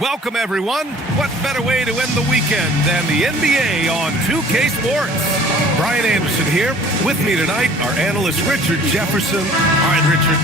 Welcome, everyone. What better way to end the weekend than the NBA on 2K Sports? Brian Anderson here. With me tonight, our analyst, Richard Jefferson. All right, Richard.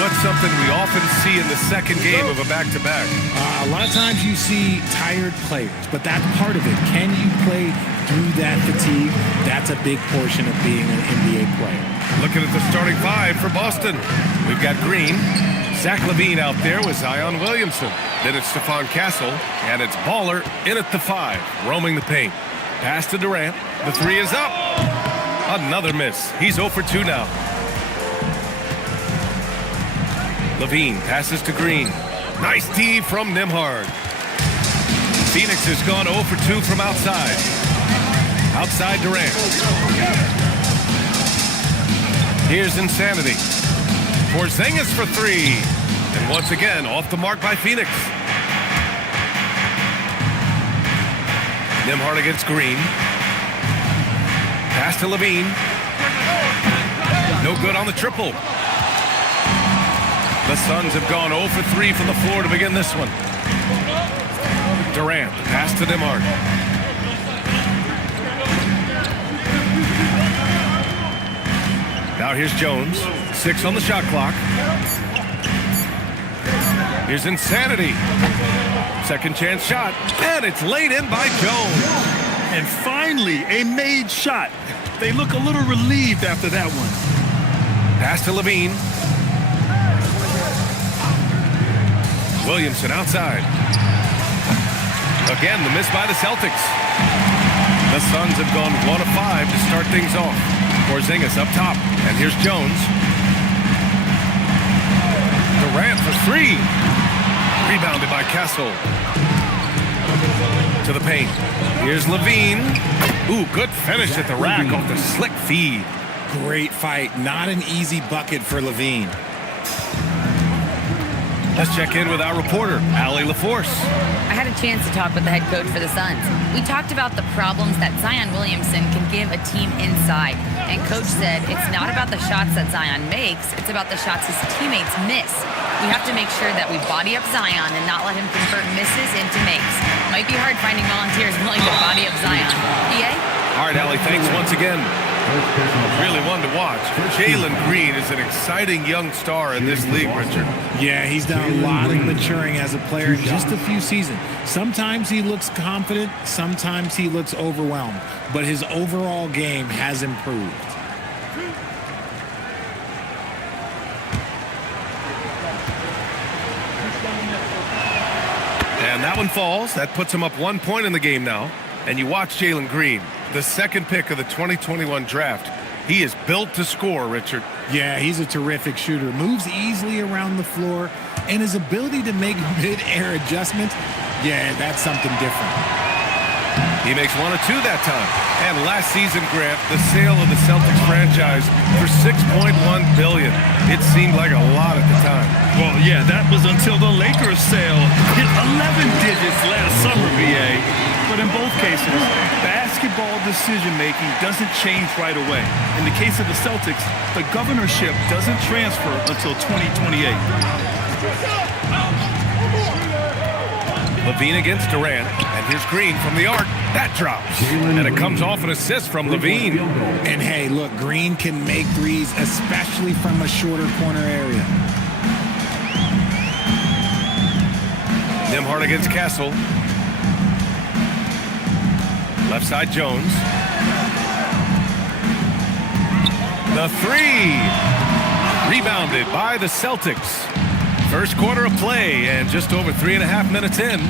What's something we often see in the second game of a back-to-back? A lot of times you see tired players, but that's part of it. Can you play through that fatigue? That's a big portion of being an NBA player. Looking at the starting five for Boston. We've got Green, Zach LaVine out there with Zion Williamson. Then it's Stephon Castle, and it's Baller in at the 5, roaming the paint. Pass to Durant. The 3 is up. Another miss. He's 0 for 2 now. LaVine passes to Green. Nice D from Nembhard. Phoenix has gone 0 for 2 from outside. Outside Durant. Here's Insanity. Porzingis for 3. And once again, off the mark by Phoenix. Nembhard against Green. Pass to LaVine. No good on the triple. The Suns have gone 0 for 3 from the floor to begin this one. Durant, pass to Nembhard. Now here's Jones. 6 on the shot clock. Here's Insanity. Second chance shot, and it's laid in by Jones. And finally, a made shot. They look a little relieved after that one. Pass to LaVine. Williamson outside. Again, the miss by the Celtics. The Suns have gone 1 of 5 to start things off. Porzingis up top, and here's Jones. Durant for 3. Rebounded by Castle. To the paint. Here's LaVine. Ooh, good finish at the rack off the slick feed. Great fight. Not an easy bucket for LaVine. Let's check in with our reporter, Allie LaForce. I had a chance to talk with the head coach for the Suns. We talked about the problems that Zion Williamson can give a team inside. And coach said it's not about the shots that Zion makes, it's about the shots his teammates miss. We have to make sure that we body up Zion and not let him convert misses into makes. Might be hard finding volunteers willing to body up Zion. PA? All right, Allie, thanks once again. Really one to watch. Jalen Green is an exciting young star in this league, Richard. Yeah, he's done a lot of maturing as a player in just a few seasons. Sometimes he looks confident, sometimes he looks overwhelmed, but his overall game has improved. And that one falls. That puts him up 1 point in the game now. And you watch Jalen Green, the second pick of the 2021 draft. He is built to score, Richard. Yeah, he's a terrific shooter. Moves easily around the floor, and his ability to make mid-air adjustments, yeah, that's something different. He makes 1 of 2 that time. And last season, Grant, the sale of the Celtics franchise for $6.1 billion. It seemed like a lot at the time. Well, yeah, that was until the Lakers sale hit 11 digits last summer, VA. But in both cases, basketball decision-making doesn't change right away. In the case of the Celtics, the governorship doesn't transfer until 2028. LaVine against Durant, and here's Green from the arc. That drops, and it comes off an assist from LaVine. And hey, look, Green can make threes, especially from a shorter corner area. Nembhard against Castle. Left side, Jones. The 3. Rebounded by the Celtics. First quarter of play, and just over 3.5 minutes in.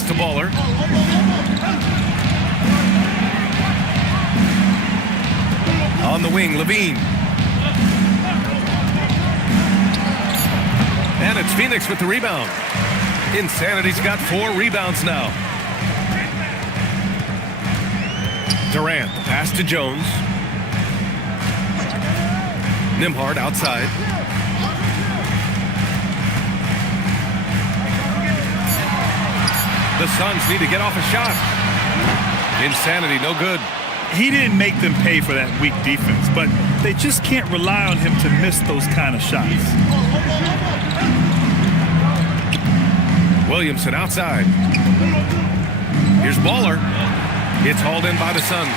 Pass to Baller. On the wing, Levine. And it's Phoenix with the rebound. Insanity's got 4 rebounds now. Durant, the pass to Jones. Nembhard outside. The Suns need to get off a shot. Insanity, no good. He didn't make them pay for that weak defense, but they just can't rely on him to miss those kind of shots. Williamson outside. Here's Baller. It's hauled in by the Suns.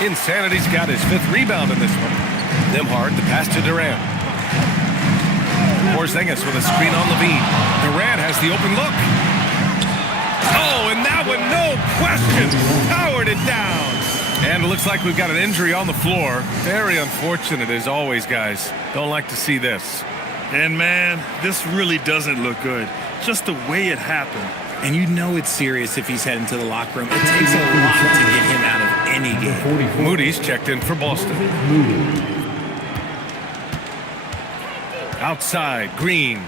Insanity's got his 5th rebound in this one. Nembhard, the pass to Durant. Porzingis with a screen on Levine. Durant has the open look. Oh, and that one, no question, powered it down. And it looks like we've got an injury on the floor. Very unfortunate as always, guys. Don't like to see this. And man, this really doesn't look good. Just the way it happened. And you know it's serious if he's heading to the locker room. It takes a lot to get him out of any game. Moody's checked in for Boston. Outside, Green.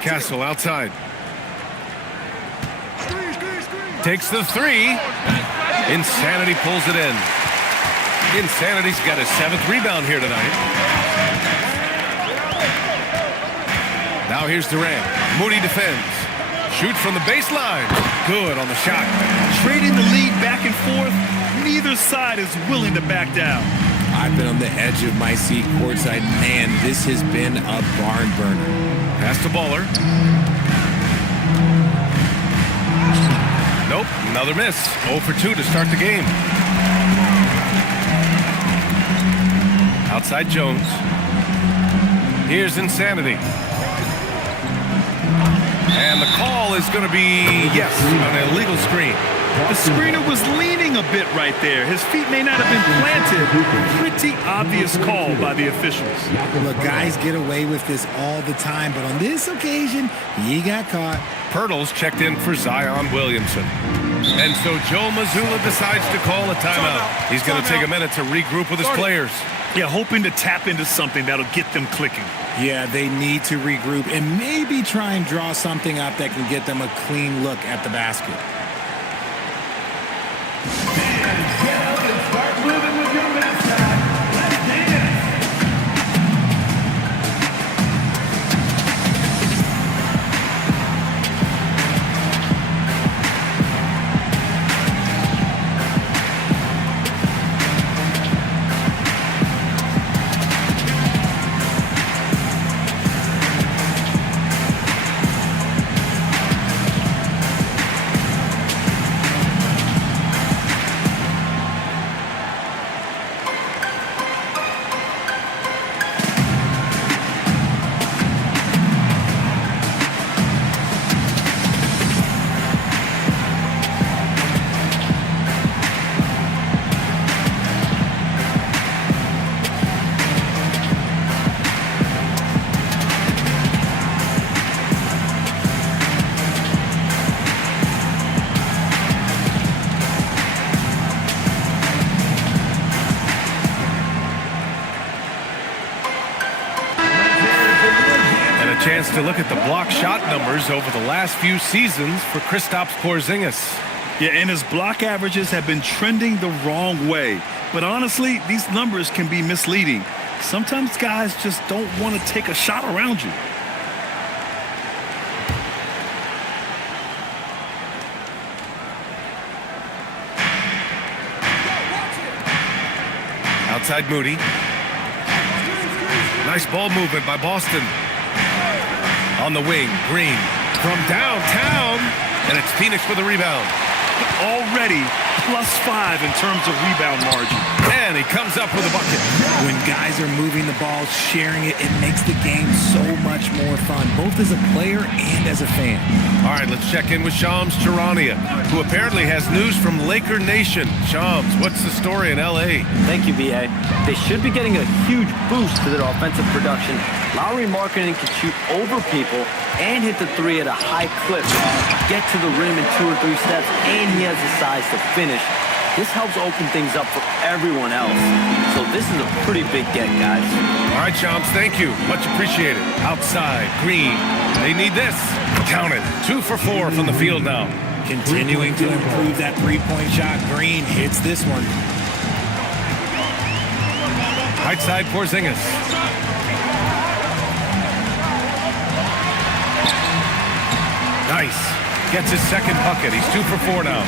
Castle outside. Takes the 3. Insanity pulls it in. Insanity's got his 7th rebound here tonight. Now here's Durant. Moody defends. Shoot from the baseline. Good on the shot. Trading the lead back and forth, neither side is willing to back down. I've been on the edge of my seat courtside. Man, this has been a barn burner. Pass to Baller. Nope, another miss. 0 for 2 to start the game. Outside Jones. Here's Insanity. And the call is going to be, yes, an illegal screen. The screener was leaning a bit right there. His feet may not have been planted. Pretty obvious call by the officials. Look, guys get away with this all the time, but on this occasion, he got caught. Pirtle's checked in for Zion Williamson. And so Joe Mazzulla decides to call a timeout. He's going to take a minute to regroup with his players. Yeah, hoping to tap into something that'll get them clicking. Yeah, they need to regroup and maybe try and draw something up that can get them a clean look at the basket. Get up and start moving with your minutes back. Let's dance. Chance to look at the block shot numbers over the last few seasons for Kristaps Porzingis. Yeah, and his block averages have been trending the wrong way. But honestly, these numbers can be misleading. Sometimes guys just don't want to take a shot around you. Outside Moody. Nice ball movement by Boston. On the wing, Green from downtown, and it's Phoenix with a rebound. Already +5 in terms of rebound margin. And he comes up with a bucket. When guys are moving the ball, sharing it, it makes the game so much more fun, both as a player and as a fan. All right, let's check in with Shams Charania, who apparently has news from Laker Nation. Shams, what's the story in L.A.? Thank you, B.A. They should be getting a huge boost to their offensive production Lowry Markkinen can shoot over people and hit the three at a high clip, get to the rim in 2 or 3 steps, and he has the size to finish. This helps open things up for everyone else. So this is a pretty big get, guys. All right, Shams, thank you. Much appreciated. Outside, Green. They need this. Count it. 2 for 4 from the field now. Continuing to improve that three-point shot. Green hits this one. Right side, Porzingis. Nice. Gets his second bucket. He's 2 for 4 now.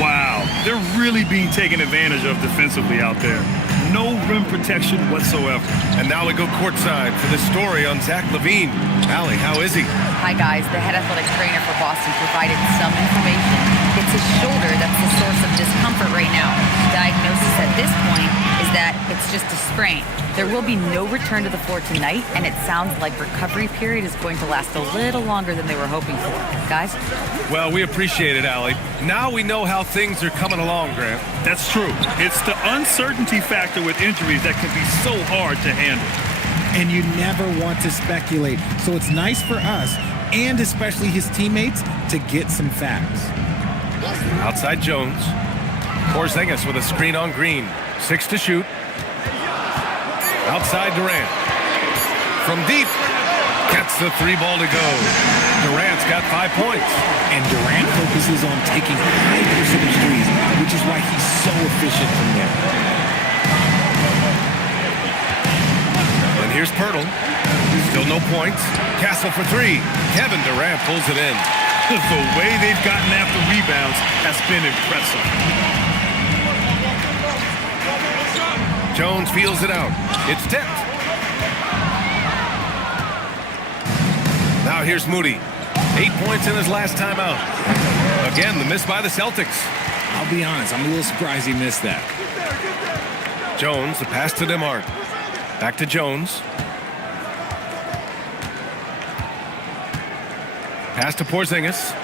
Wow, they're really being taken advantage of defensively out there. No rim protection whatsoever. And now we go courtside for this story on Zach LaVine. Allie, how is he? Hi, guys. The head athletic trainer for Boston provided some information. It's his shoulder that's the source of discomfort right now. The diagnosis at this point is that it's just a sprain. There will be no return to the floor tonight, and it sounds like recovery period is going to last a little longer than they were hoping for. Guys? Well, we appreciate it, Allie. Now we know how things are coming along, Grant. That's true. It's the uncertainty factor with injuries that can be so hard to handle. And you never want to speculate. So it's nice for us, and especially his teammates, to get some facts. Outside Jones. Porzingis with a screen on Green. 6 to shoot. Outside Durant. From deep. Gets the 3 ball to go. Durant's got 5 points. And Durant focuses on taking high percentage threes, which is why he's so efficient from there. And here's Pirtle. Still no points. Castle for 3. Kevin Durant pulls it in. The way they've gotten after rebounds has been impressive. Jones feels it out. It's tipped. Now here's Moody. 8 points in his last time out. Again, the miss by the Celtics. I'll be honest, I'm a little surprised he missed that. Jones, the pass to Demart. Back to Jones. Pass to Porzingis.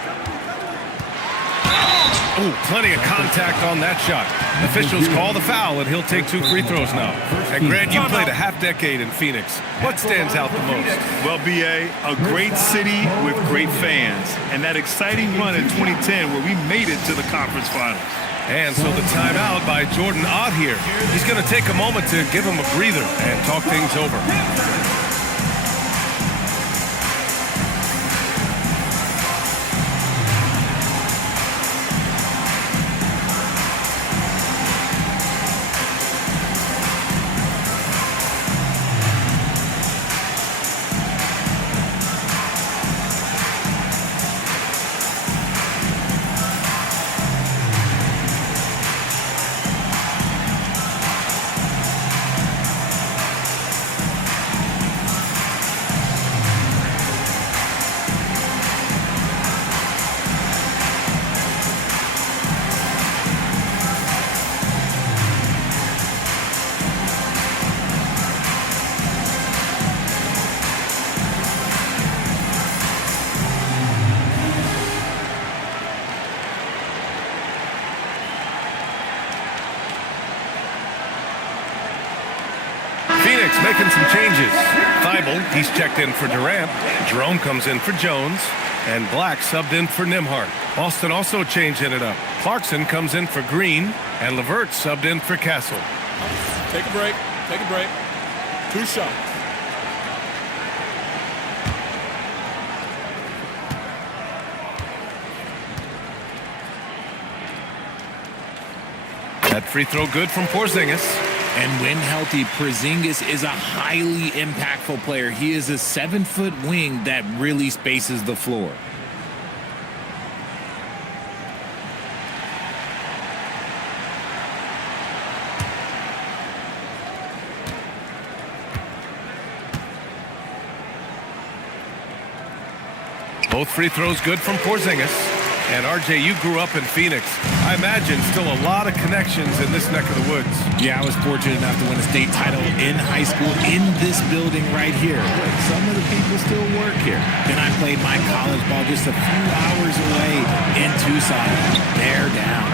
Oh, plenty of contact on that shot. Officials call the foul, and he'll take 2 free throws now. And Grant, you played a half-decade in Phoenix. What stands out the most? Well, B.A., a great city with great fans. And that exciting run in 2010 where we made it to the conference finals. And so the timeout by Jordan Ott here. He's going to take a moment to give him a breather and talk things over. Phoenix making some changes. Thibault, he's checked in for Durant. Jerome comes in for Jones. And Black subbed in for Nembhard. Boston also changing it up. Clarkson comes in for Green. And LeVert subbed in for Castle. Take a break. Take a break. 2 shots. That free throw good from Porzingis. And when healthy, Porzingis is a highly impactful player. He is a 7-foot wing that really spaces the floor. Both free throws good from Porzingis. And RJ, you grew up in Phoenix. I imagine still a lot of connections in this neck of the woods. Yeah, I was fortunate enough to win a state title in high school in this building right here. Some of the people still work here. Then I played my college ball just a few hours away in Tucson. They're down.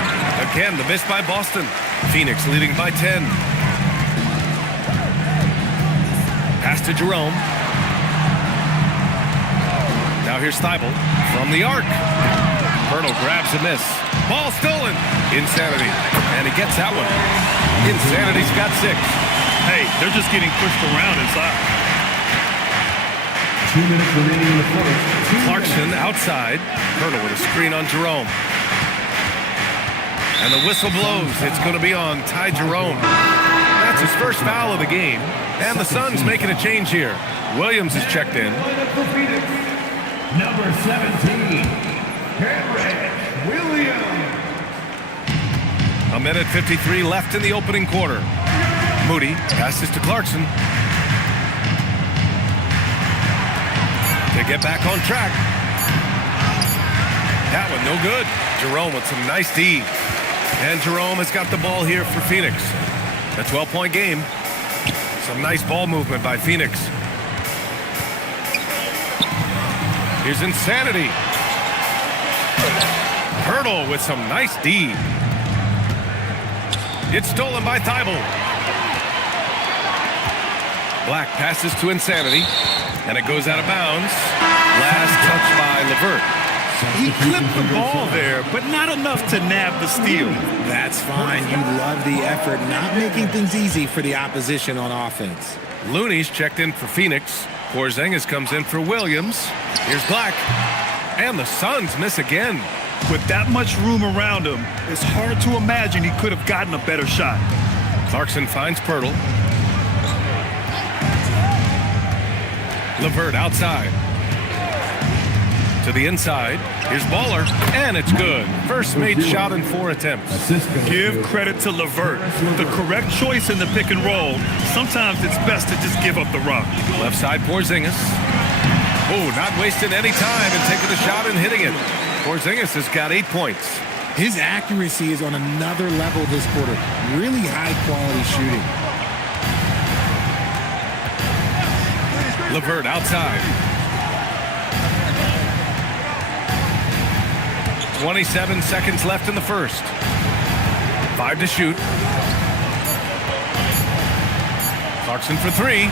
Again, the miss by Boston. Phoenix leading by 10. Pass to Jerome. Now here's Thibault from the arc. Pirtle grabs a miss. Ball stolen. Insanity. And he gets that one. Insanity's got 6. Hey, they're just getting pushed around inside. 2 minutes remaining in the first. Clarkson outside. Pirtle with a screen on Jerome. And the whistle blows. It's going to be on Ty Jerome. That's his first foul of the game. And the Suns making a change here. Williams is checked in. Number 17, Henry Williams. A minute 53 left in the opening quarter. Moody passes to Clarkson. To get back on track. That one no good. Jerome with some nice D. And Jerome has got the ball here for Phoenix. A 12-point game. Some nice ball movement by Phoenix. Here's Insanity. Pirtle with some nice D. It's stolen by Thibault. Black passes to Insanity. And it goes out of bounds. Last touch by LeVert. He clipped the ball there, but not enough to nab the steal. That's fine. You love the effort, not making things easy for the opposition on offense. Looney's checked in for Phoenix. Porzingis comes in for Williams. Here's Black. And the Suns miss again. With that much room around him, it's hard to imagine he could have gotten a better shot. Clarkson finds Pirtle. LeVert outside. To the inside. Here's Baller. And it's good. First made shot in 4 attempts. Give credit to LeVert. The correct choice in the pick and roll. Sometimes it's best to just give up the rock. Left side Porzingis. Oh, not wasting any time and taking the shot and hitting it. Porzingis has got 8 points. His accuracy is on another level this quarter. Really high quality shooting. LeVert outside. 27 seconds left in the first. 5 to shoot. Clarkson for 3.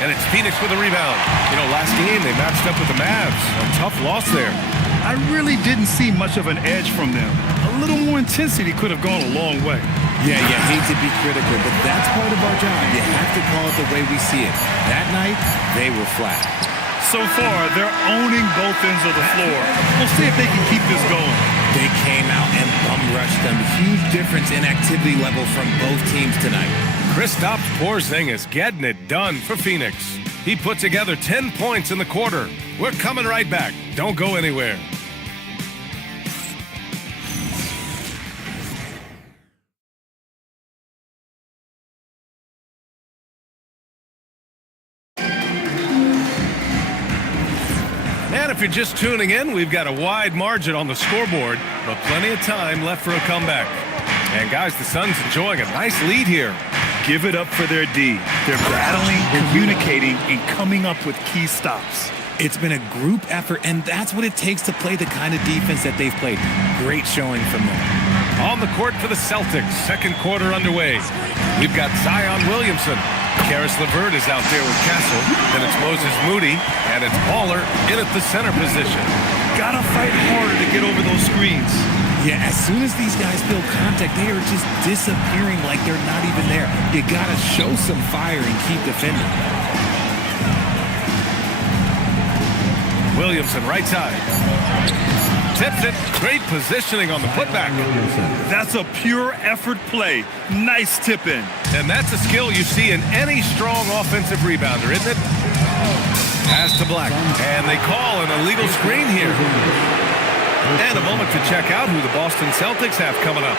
And it's Phoenix with a rebound. You know, last game they matched up with the Mavs. A tough loss there. I really didn't see much of an edge from them. A little more intensity could have gone a long way. Yeah, you hate to be critical, but that's part of our job. You have to call it the way we see it. That night, they were flat. So far, they're owning both ends of the floor. We'll see if they can keep this going. They came out and bum rushed them. Huge difference in activity level from both teams tonight. Kristaps Porzingis getting it done for Phoenix. He put together 10 points in the quarter. We're coming right back. Don't go anywhere. And if you're just tuning in, we've got a wide margin on the scoreboard, but plenty of time left for a comeback. And guys, the Suns enjoying a nice lead here. Give it up for their D. They're battling, communicating, and coming up with key stops. It's been a group effort, and that's what it takes to play the kind of defense that they've played. Great showing from them. On the court for the Celtics, second quarter underway. We've got Zion Williamson. Karis LeVert is out there with Castle. Then it's Moses Moody, and it's Baller in at the center position. Gotta fight harder to get over those screens. Yeah, as soon as these guys feel contact, they are just disappearing like they're not even there. You gotta show some fire and keep defending. Williamson, right side. Tips it. Great positioning on the putback. That's a pure effort play. Nice tip in. And that's a skill you see in any strong offensive rebounder, isn't it? Pass to Black. And they call an illegal screen here. And a moment to check out who the Boston Celtics have coming up.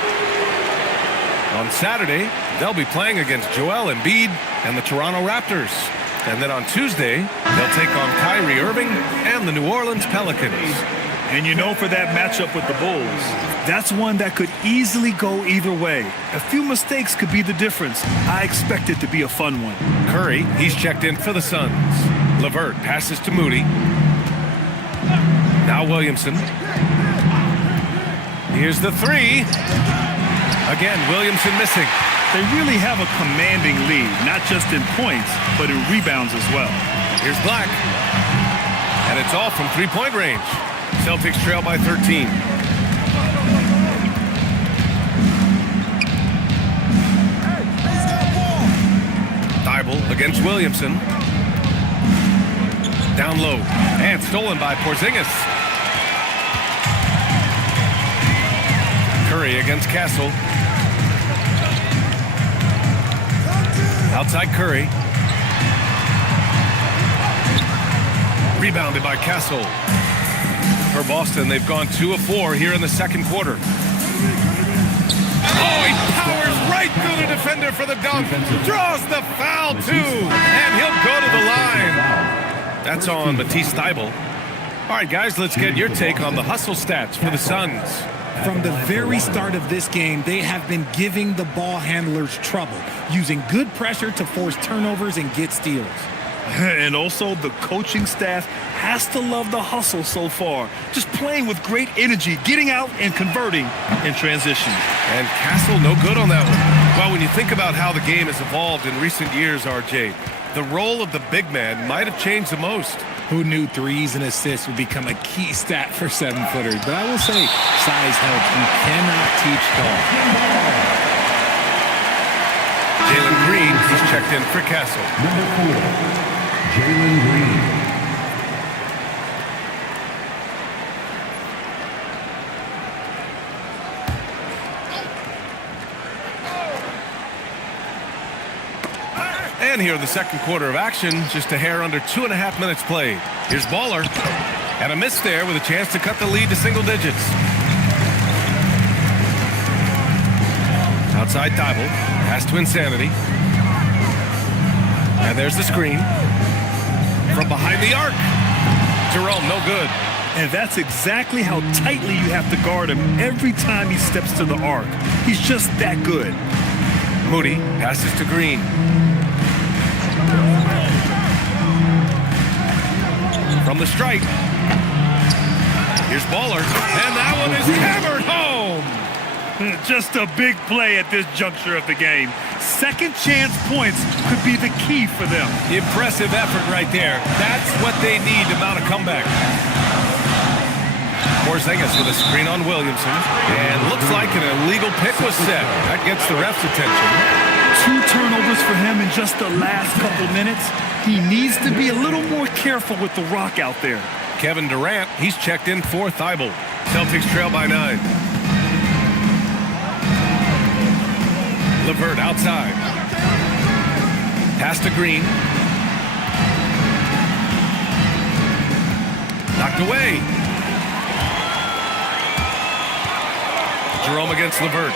On Saturday, they'll be playing against Joel Embiid and the Toronto Raptors. And then on Tuesday, they'll take on Kyrie Irving and the New Orleans Pelicans. And you know, for that matchup with the Bulls, that's one that could easily go either way. A few mistakes could be the difference. I expect it to be a fun one. Curry, he's checked in for the Suns. LeVert passes to Moody. Now Williamson. Here's the 3. Again, Williamson missing. They really have a commanding lead, not just in points, but in rebounds as well. Here's Black. And it's all from three-point range. Celtics trail by 13. Thibault against Williamson. Down low. And stolen by Porzingis. Curry against Castle. Outside Curry. Rebounded by Castle. For Boston, they've gone 2 of 4 here in the second quarter. Oh, he powers right through the defender for the dunk. Draws the foul, too. And he'll go to the line. That's on Matisse Thybulle. All right, guys, let's get your take on the hustle stats for the Suns. From the very start of this game, they have been giving the ball handlers trouble, using good pressure to force turnovers and get steals. And also, the coaching staff has to love the hustle so far. Just playing with great energy, getting out and converting in transition. And Castle, no good on that one. Well, when you think about how the game has evolved in recent years, RJ, the role of the big man might have changed the most. Who knew threes and assists would become a key stat for 7-footers? But I will say, size helps. You cannot teach tall. Jalen Green, he's checked in for Castle. Number 4, Jalen Green. And here in the second quarter of action, just a hair under 2.5 minutes played. Here's Baller. And a miss there with a chance to cut the lead to single digits. Outside Thibault. Pass to Insanity. And there's the screen. From behind the arc. Jerome, no good. And that's exactly how tightly you have to guard him every time he steps to the arc. He's just that good. Moody passes to Green. From the stripe. Here's Baller. And that one is hammered home. Just a big play at this juncture of the game. Second chance points could be the key for them. Impressive effort right there. That's what they need to mount a comeback. Porzingis with a screen on Williamson. And looks like an illegal pick was set. That gets the ref's attention. 2 turnovers for him in just the last couple minutes. He needs to be a little more careful with the rock out there. Kevin Durant, he's checked in for Thibault. Celtics trail by 9. LeVert outside. Pass to Green. Knocked away. Jerome against LeVert.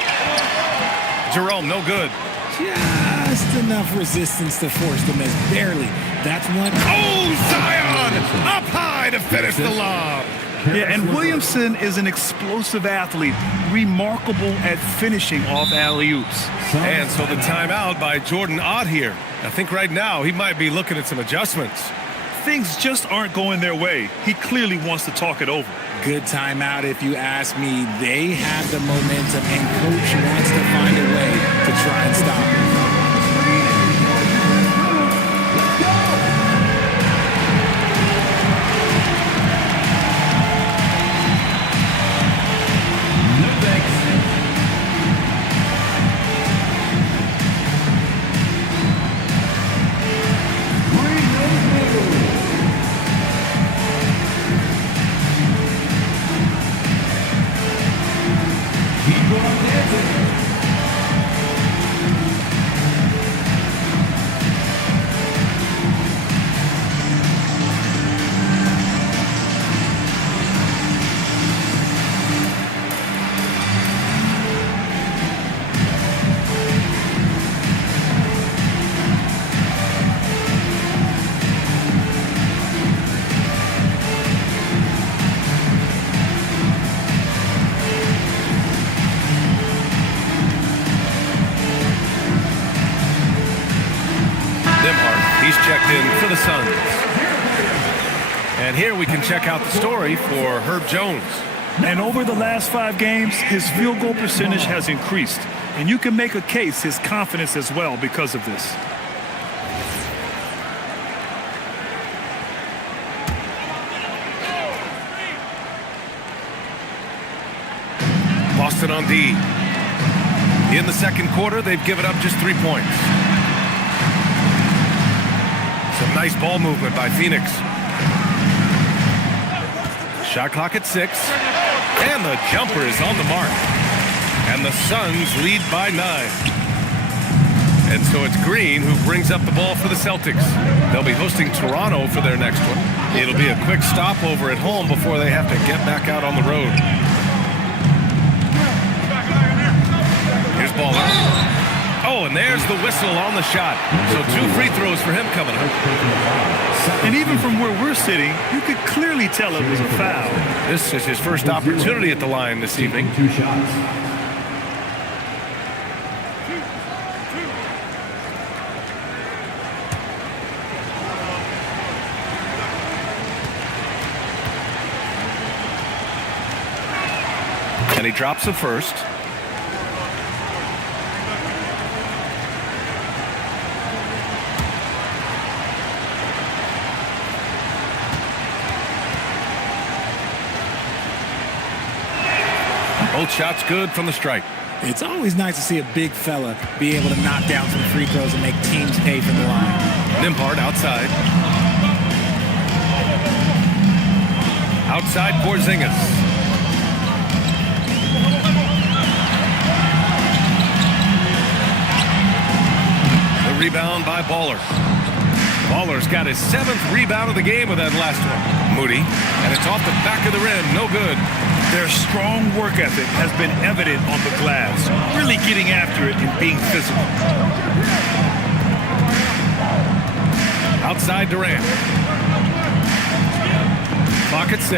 Jerome, no good. Just enough resistance to force the miss. Barely. That's one. Oh, Zion! Up high to finish the lob. Yeah, and Williamson is an explosive athlete, remarkable at finishing off alley-oops. And so the timeout by Jordan Ott here. I think right now he might be looking at some adjustments. Things just aren't going their way. He clearly wants to talk it over. Good timeout if you ask me. They have the momentum and coach wants to find a way to try and stop it. He's checked in for the Suns. And here we can check out the story for Herb Jones. And over the last 5 games, his field goal percentage has increased. And you can make a case his confidence as well because of this. Williamson on D. In the second quarter, they've given up just 3 points. Some nice ball movement by Phoenix. Shot clock at 6. And the jumper is on the mark. And the Suns lead by 9. And so it's Green who brings up the ball for the Celtics. They'll be hosting Toronto for their next one. It'll be a quick stopover at home before they have to get back out on the road. Here's Baller. Oh, and there's the whistle on the shot. So 2 free throws for him coming up. And even from where we're sitting, you could clearly tell it was a foul. This is his first opportunity at the line this evening. 2 shots. And he drops the first. Both shots good from the strike. It's always nice to see a big fella be able to knock down some free throws and make teams pay from the line. Nembhard outside. Outside Porzingis. The rebound by Baller. Baller's got his 7th rebound of the game with that last one. Moody, and it's off the back of the rim, no good. Their strong work ethic has been evident on the glass, really getting after it and being physical. Outside Durant. Clock at 6.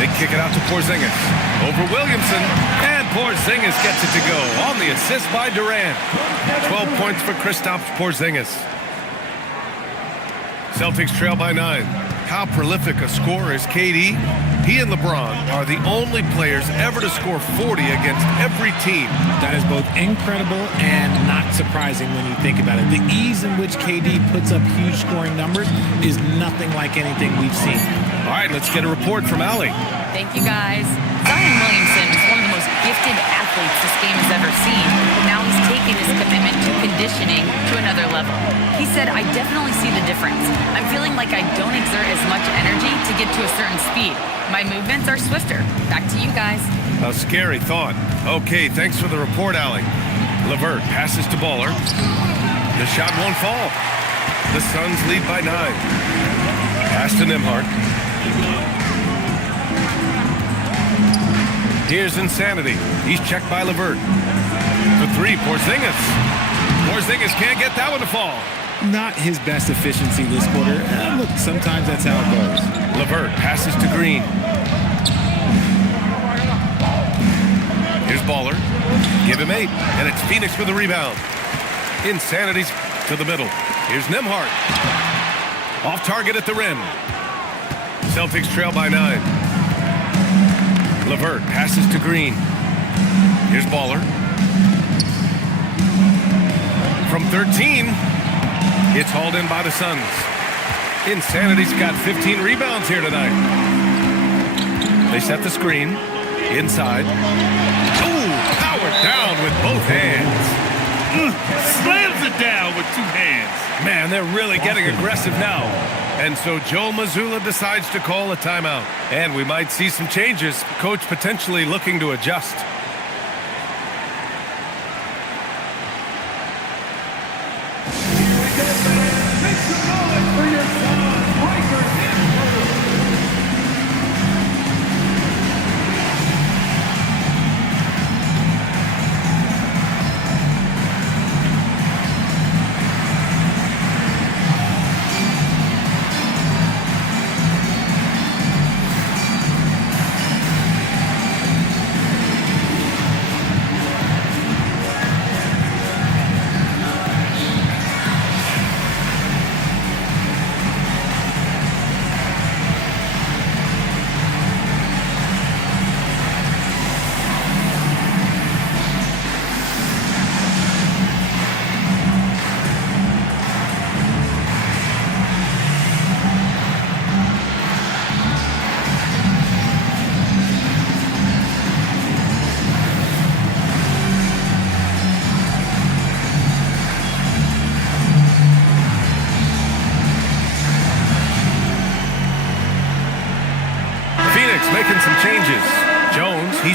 They kick it out to Porzingis. Over Williamson, and Porzingis gets it to go on the assist by Durant. 12 points for Kristaps Porzingis. Celtics trail by 9. How prolific a scorer is KD? He and LeBron are the only players ever to score 40 against every team. That is both incredible and not surprising when you think about it. The ease in which KD puts up huge scoring numbers is nothing like anything we've seen. All right, let's get a report from Allie. Thank you, guys. Zion Williamson is one of the most gifted athletes this game has ever seen. Now he's taking his commitment to conditioning to another level. He said, I definitely see the difference. I'm feeling like I don't exert as much energy to get to a certain speed. My movements are swifter. Back to you guys. A scary thought. Okay, thanks for the report, Allie. LeVert passes to Baller. The shot won't fall. The Suns lead by 9. Pass to Nembhard. Here's Insanity. He's checked by LeVert. For 3, Porzingis. Porzingis can't get that one to fall. Not his best efficiency this quarter. Look, sometimes that's how it goes. LeVert passes to Green. Here's Baller. Give him 8. And it's Phoenix with the rebound. Insanity's to the middle. Here's Nembhard. Off target at the rim. Celtics trail by 9. LeVert passes to Green. Here's Baller. From 13, it's hauled in by the Suns. Insanity's got 15 rebounds here tonight. They set the screen. Inside. Oh, powered down with both hands. Slams it down with 2 hands. Man, they're really getting aggressive now. And so Joe Mazzulla decides to call a timeout. And we might see some changes. Coach potentially looking to adjust. Make some noise for your son, Breaker.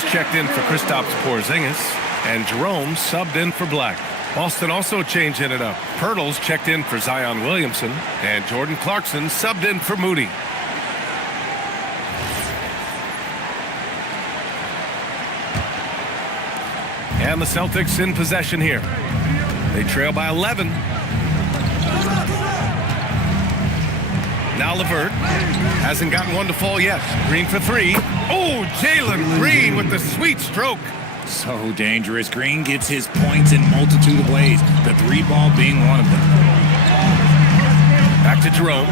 checked in for Kristaps Porzingis, and Jerome subbed in for Black. Boston also changing it up. Pirtle's checked in for Zion Williamson, and Jordan Clarkson subbed in for Moody. And the Celtics in possession here. They trail by 11. Now LeVert hasn't gotten one to fall yet. Green for three. Oh, Jalen Green with the sweet stroke. So dangerous. Green gets his points in multitude of ways, the three ball being one of them. Back to Jerome.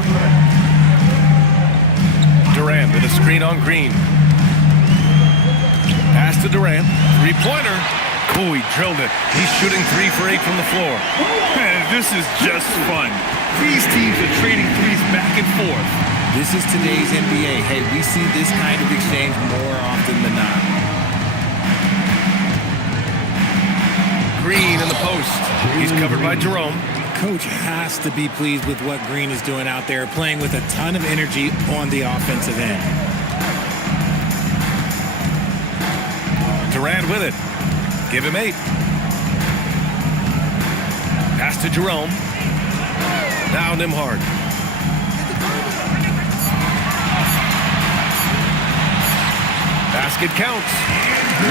Durant with a screen on Green. Pass to Durant. Three-pointer. Oh, he drilled it. He's shooting 3 for 8 from the floor. Man, this is just fun. These teams are trading threes back and forth. This is today's NBA. Hey, we see this kind of exchange more often than not. Green in the post. He's covered by Jerome. Coach has to be pleased with what Green is doing out there, playing with a ton of energy on the offensive end. Durant with it. Give him 8. Pass to Jerome. Now Nembhard. Basket counts.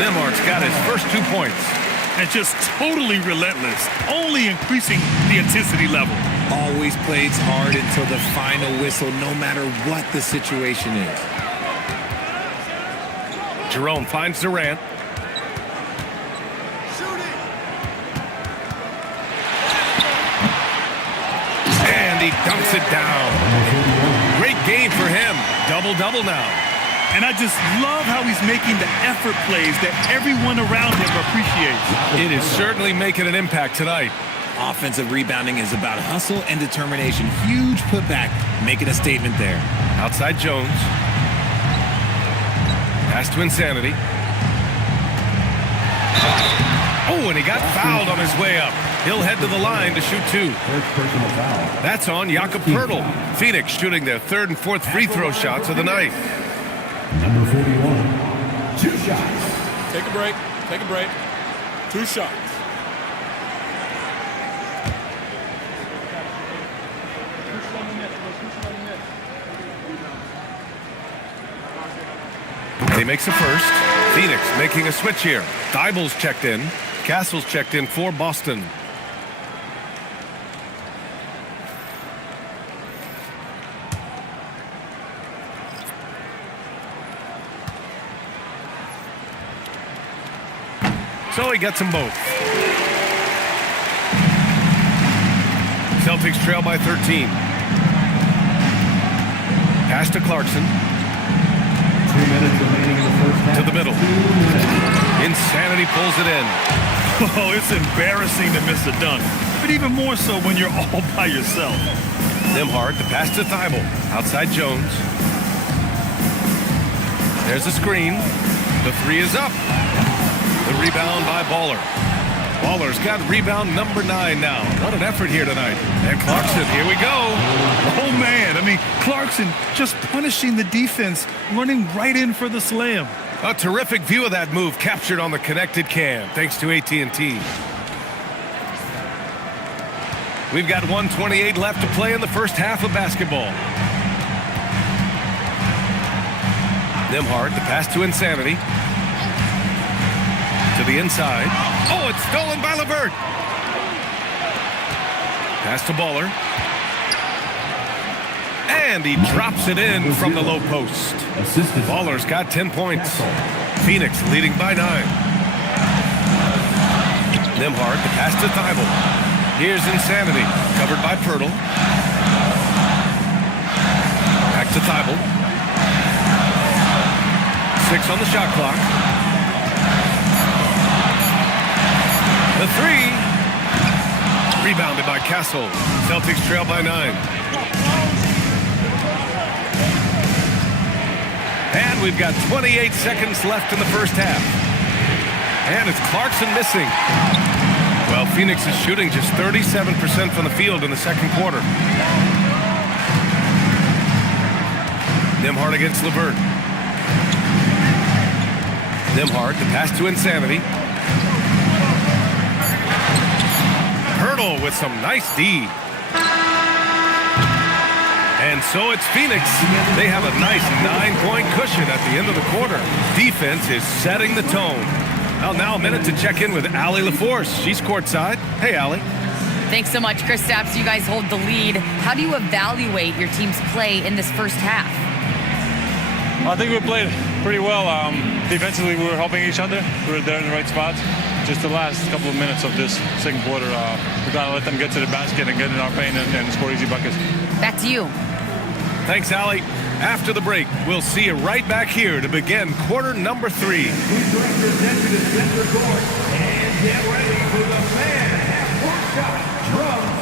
Nembhard's got his first 2 points. And just totally relentless, only increasing the intensity level. Always plays hard until the final whistle, no matter what the situation is. Jerome finds Durant. And he dumps it down. Great game for him. Double-double now. And I just love how he's making the effort plays that everyone around him appreciates. It is certainly making an impact tonight. Offensive rebounding is about hustle and determination. Huge putback, making a statement there. Outside Jones. Pass to Insanity. Oh, and he got fouled on his way up. He'll head to the line to shoot 2. That's on Jakob Poeltl. Phoenix shooting their 3rd and 4th free throw shots of the night. Number 41, 2 shots. Take a break. Take a break. 2 shots. He makes a first. Phoenix making a switch here. Dible's checked in. Castle's checked in for Boston. So he gets them both. Celtics trail by 13. Pass to Clarkson. 2 minutes remaining in the first half. To the middle. Insanity pulls it in. Oh, it's embarrassing to miss a dunk, but even more so when you're all by yourself. Nembhard, the pass to Thibault. Outside Jones. There's a screen. The 3 is up. The rebound by Baller. Baller's got rebound number 9 now. What an effort here tonight. And Clarkson, here we go. Oh, man. I mean, Clarkson just punishing the defense, running right in for the slam. A terrific view of that move captured on the connected cam, thanks to AT&T. We've got 1:28 left to play in the first half of basketball. Nembhard, the pass to Insanity. To the inside. Oh, it's stolen by LeVert. Pass to Baller. And he drops it in from the low post. Baller's got 10 points. Phoenix leading by 9. Nembhard, the pass to Thibault. Here's Insanity, covered by Poeltl. Back to Thibault. 6 on the shot clock. The 3. Rebounded by Castle. Celtics trail by 9. And we've got 28 seconds left in the first half. And it's Clarkson missing. Well, Phoenix is shooting just 37% from the field in the second quarter. Nembhard against LeVert. Nimhard, the pass to Insanity. Hurdle with some nice D. And so it's Phoenix. They have a nice 9-point cushion at the end of the quarter. Defense is setting the tone. Well, now a minute to check in with Allie LaForce. She's courtside. Hey, Allie. Thanks so much, Kristaps. You guys hold the lead. How do you evaluate your team's play in this first half? I think we played pretty well. Defensively, we were helping each other. We were there in the right spots. Just the last couple of minutes of this second quarter, we got to let them get to the basket and get in our paint and score easy buckets. Back to you. Thanks, Allie. After the break, we'll see you right back here to begin quarter number 3. Please direct your attention to center court and get ready for the fan half-court shot. Drums.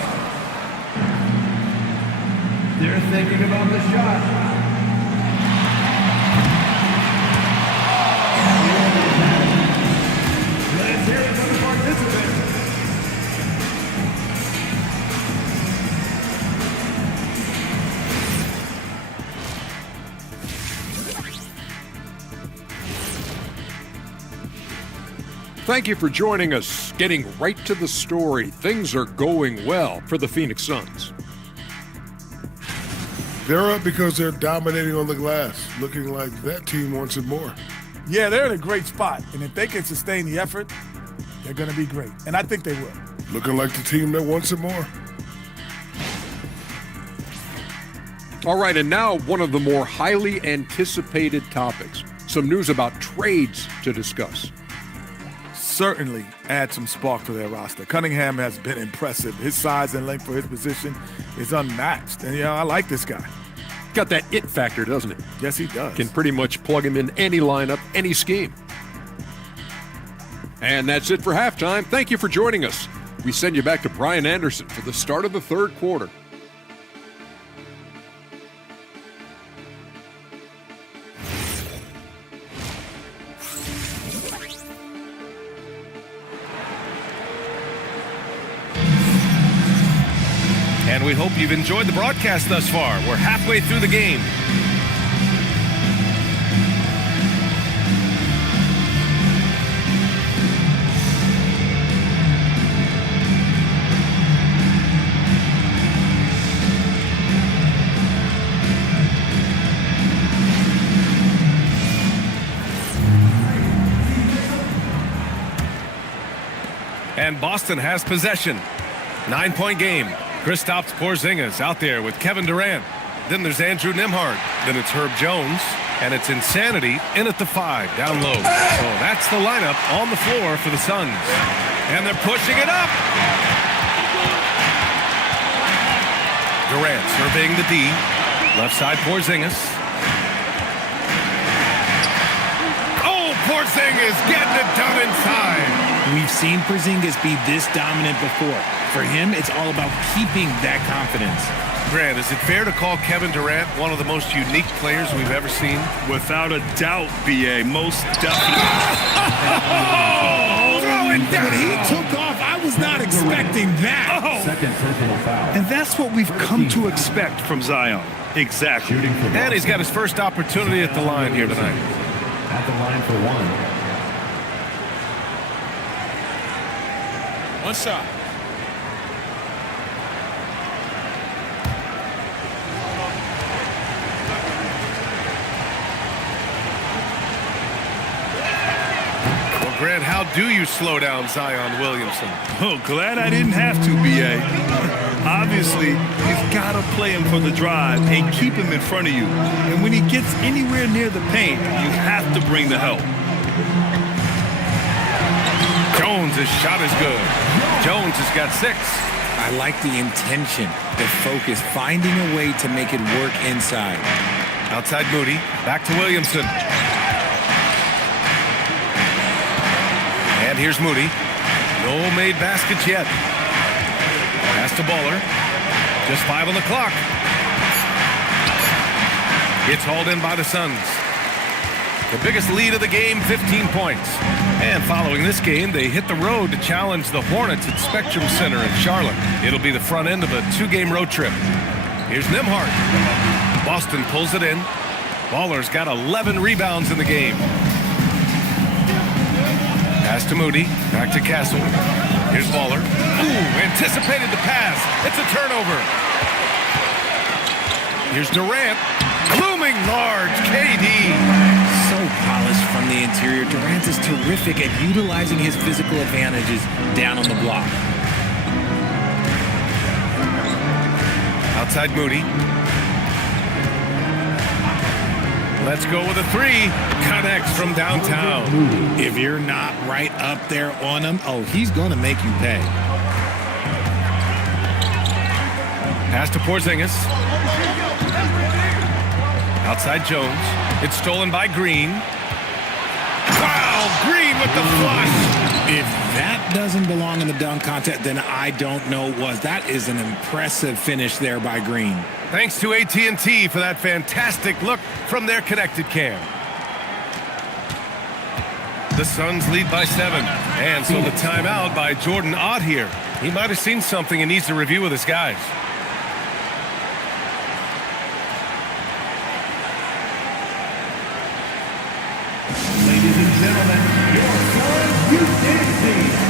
They're thinking about the shot. Let's hear it from the participants. Thank you for joining us. Getting right to the story, things are going well for the Phoenix Suns. They're up because they're dominating on the glass, looking like that team wants it more. Yeah, they're in a great spot, and if they can sustain the effort, they're going to be great, and I think they will. Looking like the team that wants it more. All right, and now one of the more highly anticipated topics. Some news about trades to discuss. Certainly add some spark to their roster. Cunningham has been impressive. His size and length for his position is unmatched. And, I like this guy. Got that it factor, doesn't it? Yes, he does. Can pretty much plug him in any lineup, any scheme. And that's it for halftime. Thank you for joining us. We send you back to Brian Anderson for the start of the third quarter. And we hope you've enjoyed the broadcast thus far. We're halfway through the game. And Boston has possession. 9-point game. Kristaps Porzingis out there with Kevin Durant. Then there's Andrew Nimhard. Then it's Herb Jones. And it's Insanity in at the 5, down low. So that's the lineup on the floor for the Suns. And they're pushing it up. Durant surveying the D. Left side Porzingis. Oh, Porzingis getting it done inside. We've seen Porzingis be this dominant before. For him, it's all about keeping that confidence. Grant, is it fair to call Kevin Durant one of the most unique players we've ever seen? Without a doubt, B.A., most definitely. Throw it down! When he took off, I was not expecting that. Second personal foul. And that's what we've come to expect from Zion. Exactly. And he's got his first opportunity at the line here tonight. At the line for one. One shot. Well, Grant, how do you slow down Zion Williamson? Oh, glad I didn't have to, B.A. Obviously, you've got to play him for the drive and keep him in front of you. And when he gets anywhere near the paint, you have to bring the help. Jones' shot is good. Jones has got 6. I like the intention, the focus, finding a way to make it work inside. Outside Moody, back to Williamson. And here's Moody. No made baskets yet. Pass to Baller. Just 5 on the clock. It's hauled in by the Suns. The biggest lead of the game, 15 points. And following this game, they hit the road to challenge the Hornets at Spectrum Center in Charlotte. It'll be the front end of a 2-game road trip. Here's Nimhard. Boston pulls it in. Baller's got 11 rebounds in the game. Pass to Moody. Back to Castle. Here's Baller. Ooh, anticipated the pass. It's a turnover. Here's Durant. Looming large. KD. So polished from the interior. Durant is terrific at utilizing his physical advantages down on the block. Outside Moody. Let's go with a three. Connects from downtown. If you're not right up there on him, oh, he's going to make you pay. Pass to Porzingis. Outside Jones. It's stolen by Green. Wow, Green with the flush. If that doesn't belong in the dunk contest, then I don't know what. That is an impressive finish there by Green. Thanks to AT&T for that fantastic look from their connected cam. The Suns lead by 7. And so the timeout by Jordan Ott here. He might have seen something and needs to review with his guys. Ladies and gentlemen, your Suns UTC.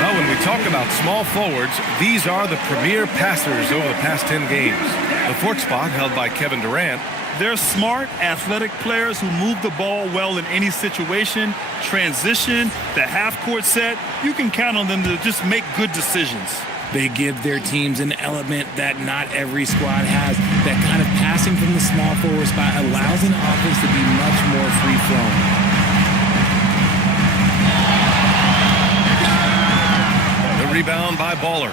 Well, when we talk about small forwards, these are the premier passers over the past 10 games. The fourth spot held by Kevin Durant. They're smart, athletic players who move the ball well in any situation, transition, the half-court set. You can count on them to just make good decisions. They give their teams an element that not every squad has. That kind of passing from the small forward spot allows an offense to be much more free-flowing. Rebound by Baller.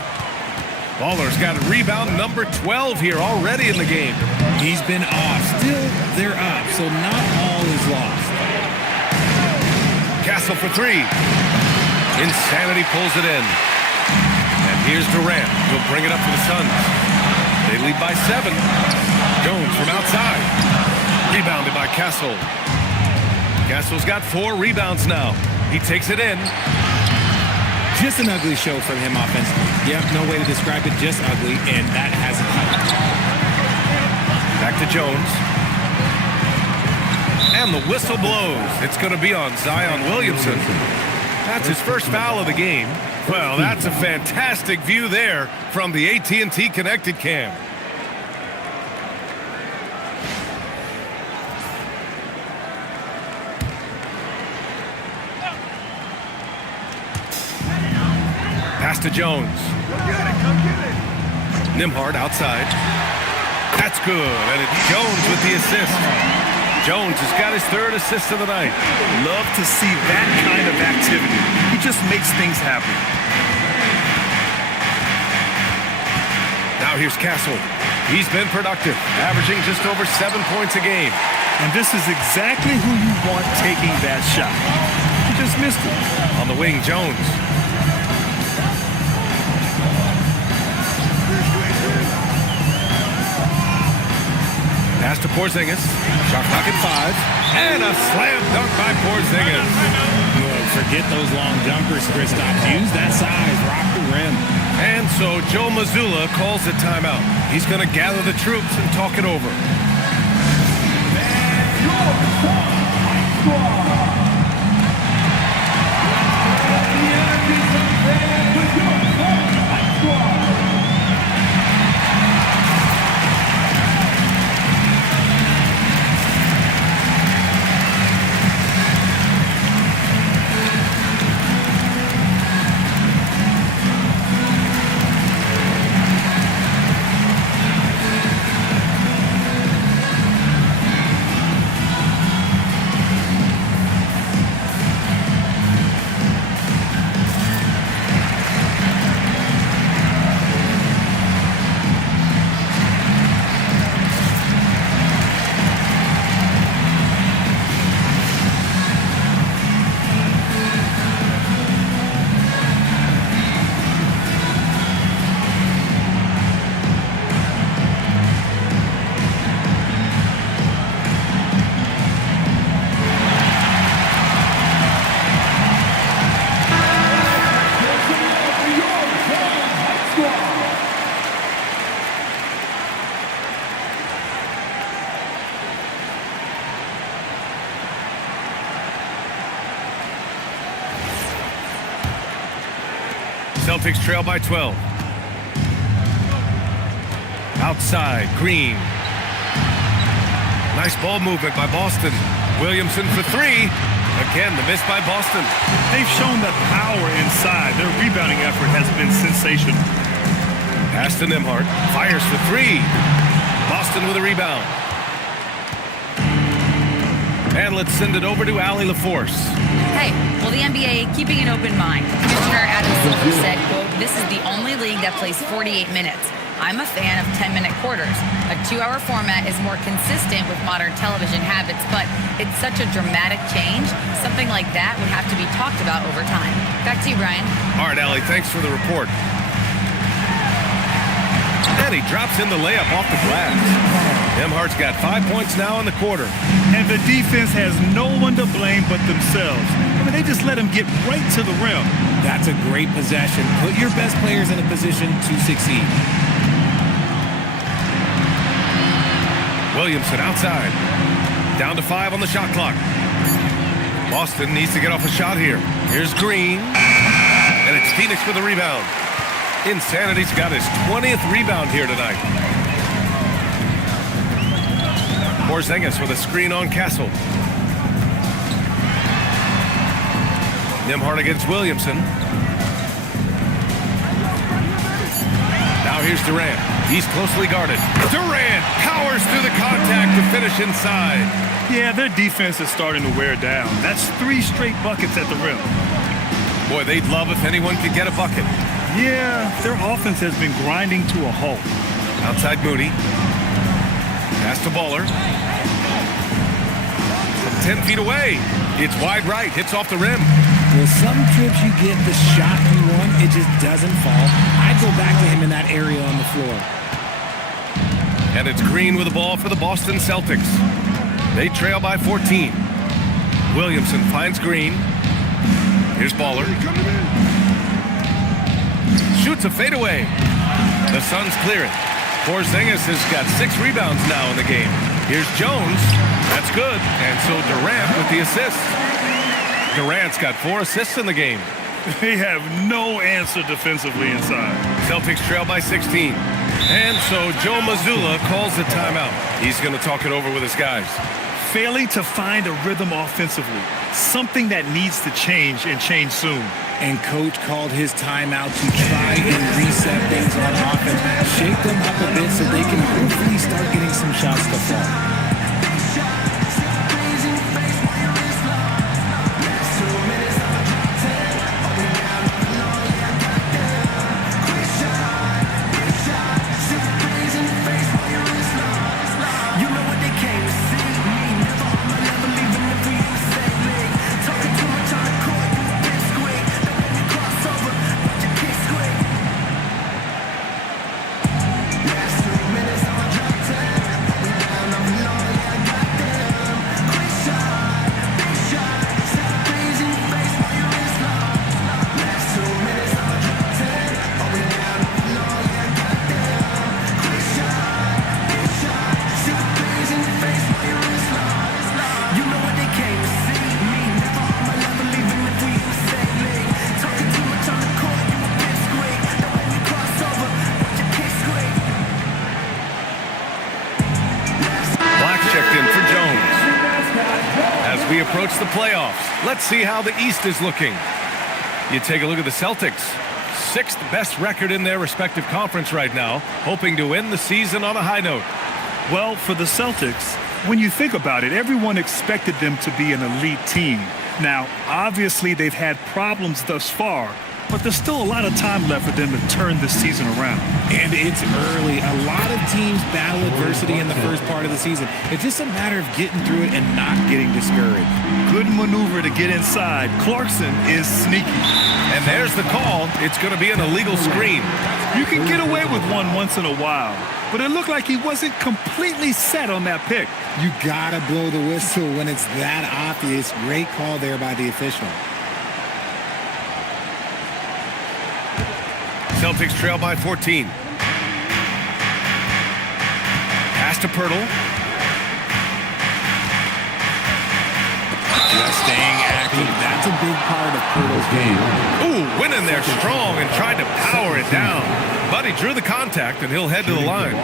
Baller's got a rebound number 12 here already in the game. He's been off. Still, they're up, so not all is lost. Castle for three. Insanity pulls it in. And here's Durant. He'll bring it up for the Suns. They lead by 7. Jones from outside. Rebounded by Castle. Castle's got 4 rebounds now. He takes it in. Just an ugly show from him offensively. Yep, no way to describe it, just ugly, and that hasn't helped. Back to Jones. And the whistle blows. It's going to be on Zion Williamson. That's his first foul of the game. Well, that's a fantastic view there from the AT&T Connected Cam. Pass to Jones. Nembhard outside. That's good. And it's Jones with the assist. Jones has got his 3rd assist of the night. Love to see that kind of activity. He just makes things happen. Now here's Castle. He's been productive, averaging just over 7 points a game. And this is exactly who you want taking that shot. He just missed it. On the wing, Jones. Pass to Porzingis. Shot clock at 5. And a slam dunk by Porzingis. Forget those long jumpers, Kristaps. Use that size. Rock the rim. And so Joe Mazzulla calls the timeout. He's going to gather the troops and talk it over. Celtics trail by 12. Outside, Green. Nice ball movement by Boston. Williamson for three. Again, the miss by Boston. They've shown that power inside. Their rebounding effort has been sensational. Pass to Nembhard. Fires for three. Boston with a rebound. And let's send it over to Allie LaForce. Hey, well, the NBA keeping an open mind. Commissioner Adam Silver said, quote, "This is the only league that plays 48 minutes. I'm a fan of 10-minute quarters. A 2-hour format is more consistent with modern television habits, but it's such a dramatic change. Something like that would have to be talked about over time." Back to you, Brian. All right, Allie, thanks for the report. And he drops in the layup off the glass. Nembhard's got 5 points now in the quarter. And the defense has no one to blame but themselves. I mean, they just let him get right to the rim. That's a great possession. Put your best players in a position to succeed. Williamson outside. Down to 5 on the shot clock. Boston needs to get off a shot here. Here's Green. And it's Phoenix with a rebound. Insanity's got his 20th rebound here tonight. Porzingis with a screen on Castle. Nembhard against Williamson. Now here's Durant. He's closely guarded. Durant powers through the contact to finish inside. Yeah, their defense is starting to wear down. That's 3 straight buckets at the rim. Boy, they'd love if anyone could get a bucket. Yeah, their offense has been grinding to a halt. Outside Moody. Pass to Baller. From 10 feet away. It's wide right. Hits off the rim. Well, some trips you get the shot you want, it just doesn't fall. I'd go back to him in that area on the floor. And it's Green with the ball for the Boston Celtics. They trail by 14. Williamson finds Green. Here's Baller. Shoots a fadeaway. The Suns clear it. Porzingis has got 6 rebounds now in the game. Here's Jones. That's good. And so Durant with the assist. Durant's got 4 assists in the game. They have no answer defensively inside. Celtics trail by 16. And so Joe Mazzulla calls the timeout. He's going to talk it over with his guys. Failing to find a rhythm offensively. Something that needs to change and change soon. And coach called his timeout to try and reset things on offense. Shake them up a bit so they can hopefully start getting some shots to fall. We approach the playoffs. Let's see how the East is looking. You take a look at the Celtics. 6th best record in their respective conference right now, hoping to end the season on a high note. Well, for the Celtics, when you think about it, everyone expected them to be an elite team. Now, obviously, they've had problems thus far, but there's still a lot of time left for them to turn this season around. And it's early. A lot of teams battle adversity in the first part of the season. It's just a matter of getting through it and not getting discouraged. Good maneuver to get inside. Clarkson is sneaky. And there's the call. It's going to be an illegal screen. You can get away with one once in a while, but it looked like he wasn't completely set on that pick. You gotta blow the whistle when it's that obvious. Great call there by the official. Celtics trail by 14. Pass to Pirtle. Just staying active. That's a big part of Pirtle's game. Ooh, went in there strong and tried to power it down. But he drew the contact, and he'll head to the line.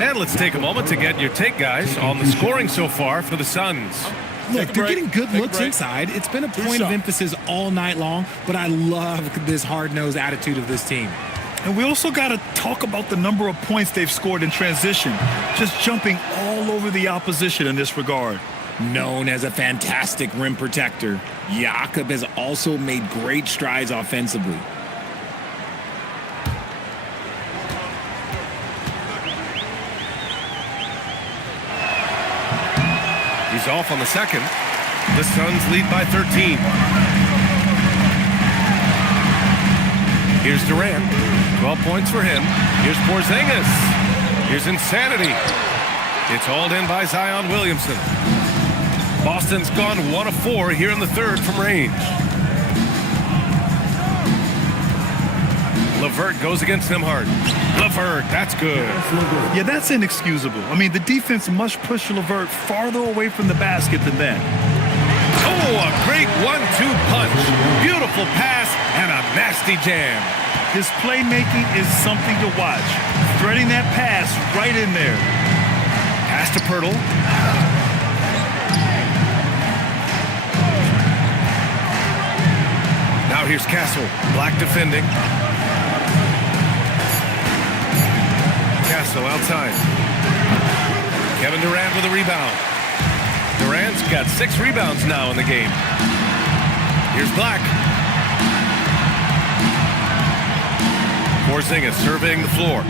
And let's take a moment to get your take, guys, on the scoring so far for the Suns. Look, they're getting good looks inside. It's been a point of emphasis all night long, but I love this hard-nosed attitude of this team. And we also got to talk about the number of points they've scored in transition, just jumping all over the opposition in this regard. Known as a fantastic rim protector, Jakob has also made great strides offensively. He's off on the second. The Suns lead by 13. Here's Durant. 12 points for him. Here's Porzingis. Here's Insanity. It's hauled in by Zion Williamson. Boston's gone 1 of 4 here in the third from range. LeVert goes against Nembhard. LeVert, that's good. Yeah, that's inexcusable. I mean, the defense must push LeVert farther away from the basket than that. Oh, a great 1-2 punch. Beautiful pass and a nasty jam. His playmaking is something to watch. Threading that pass right in there. Pass to Pirtle. Now here's Castle. Black defending. Castle outside. Kevin Durant with a rebound. Durant's got 6 rebounds now in the game. Here's Black. Porzingis surveying the floor.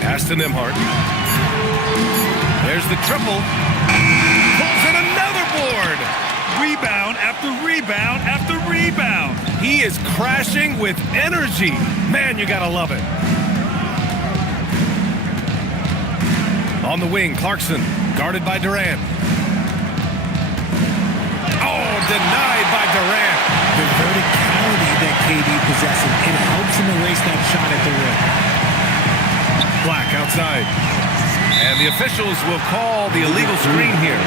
Pass to Nembhard. There's the triple. Pulls in another board. Rebound after rebound after rebound. He is crashing with energy. Man, you gotta love it. On the wing, Clarkson, guarded by Durant. Oh, denied by Durant. The verticality that KD possesses, it helps him erase that shot at the rim. Black outside. And the officials will call the illegal screen here.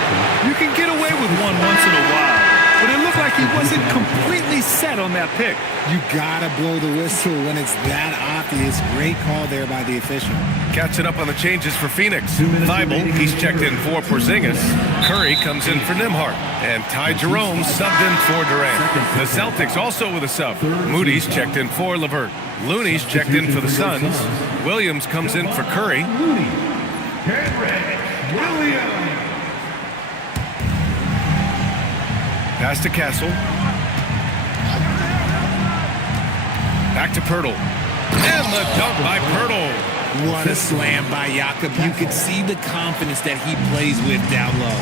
You can get away with one once in a while, but it looked like he wasn't completely set on that pick. You gotta blow the whistle when it's that obvious. Great call there by the official. Catching up on the changes for Phoenix. Thibault, he's checked in for Porzingis. Curry comes in for Nembhard. And Ty Jerome subbed in for Durant. The Celtics also with a sub. Moody's checked in for LeVert. Looney's checked in for the Suns. Williams comes in for Curry. Pass to Castle. Back to Pirtle. And the dunk by Pirtle. What a slam by Jakob. You could see the confidence that he plays with down low.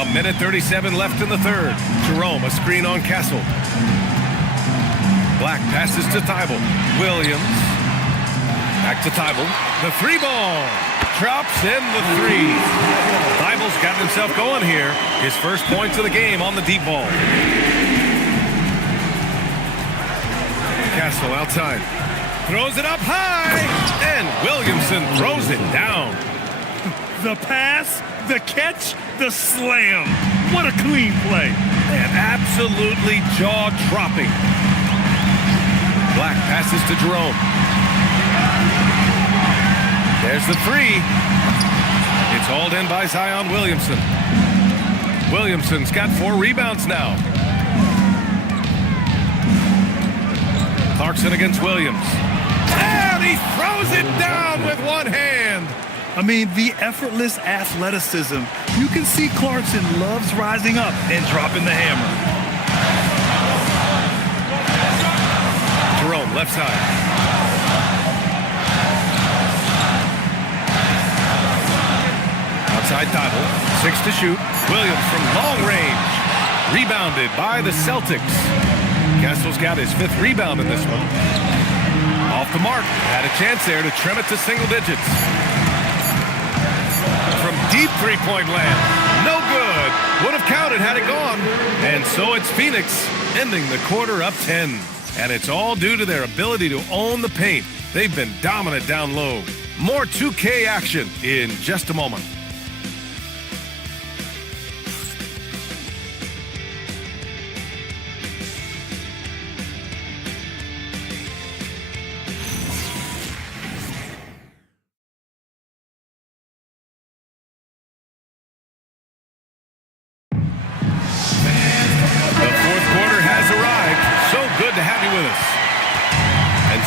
A minute 37 left in the third. Jerome, a screen on Castle. Black passes to Thibault. Williams. Back to Thibault. The 3 ball. Drops in the 3. Thibault's got himself going here. His first points of the game on the deep ball. Castle outside. Throws it up high. And Williamson throws it down. The pass, the catch, the slam. What a clean play. And absolutely jaw-dropping. Black passes to Jerome. There's the 3. It's hauled in by Zion Williamson. Williamson's got 4 rebounds now. Clarkson against Williams. And he throws it down with one hand. I mean, the effortless athleticism. You can see Clarkson loves rising up and dropping the hammer. Jerome, left side. Outside Thibault, 6 to shoot. Williams from long range. Rebounded by the Celtics. Castle's got his 5th rebound in this one. Off the mark. Had a chance there to trim it to single digits. From deep three-point land. No good. Would have counted had it gone. And so it's Phoenix ending the quarter up 10. And it's all due to their ability to own the paint. They've been dominant down low. More 2K action in just a moment.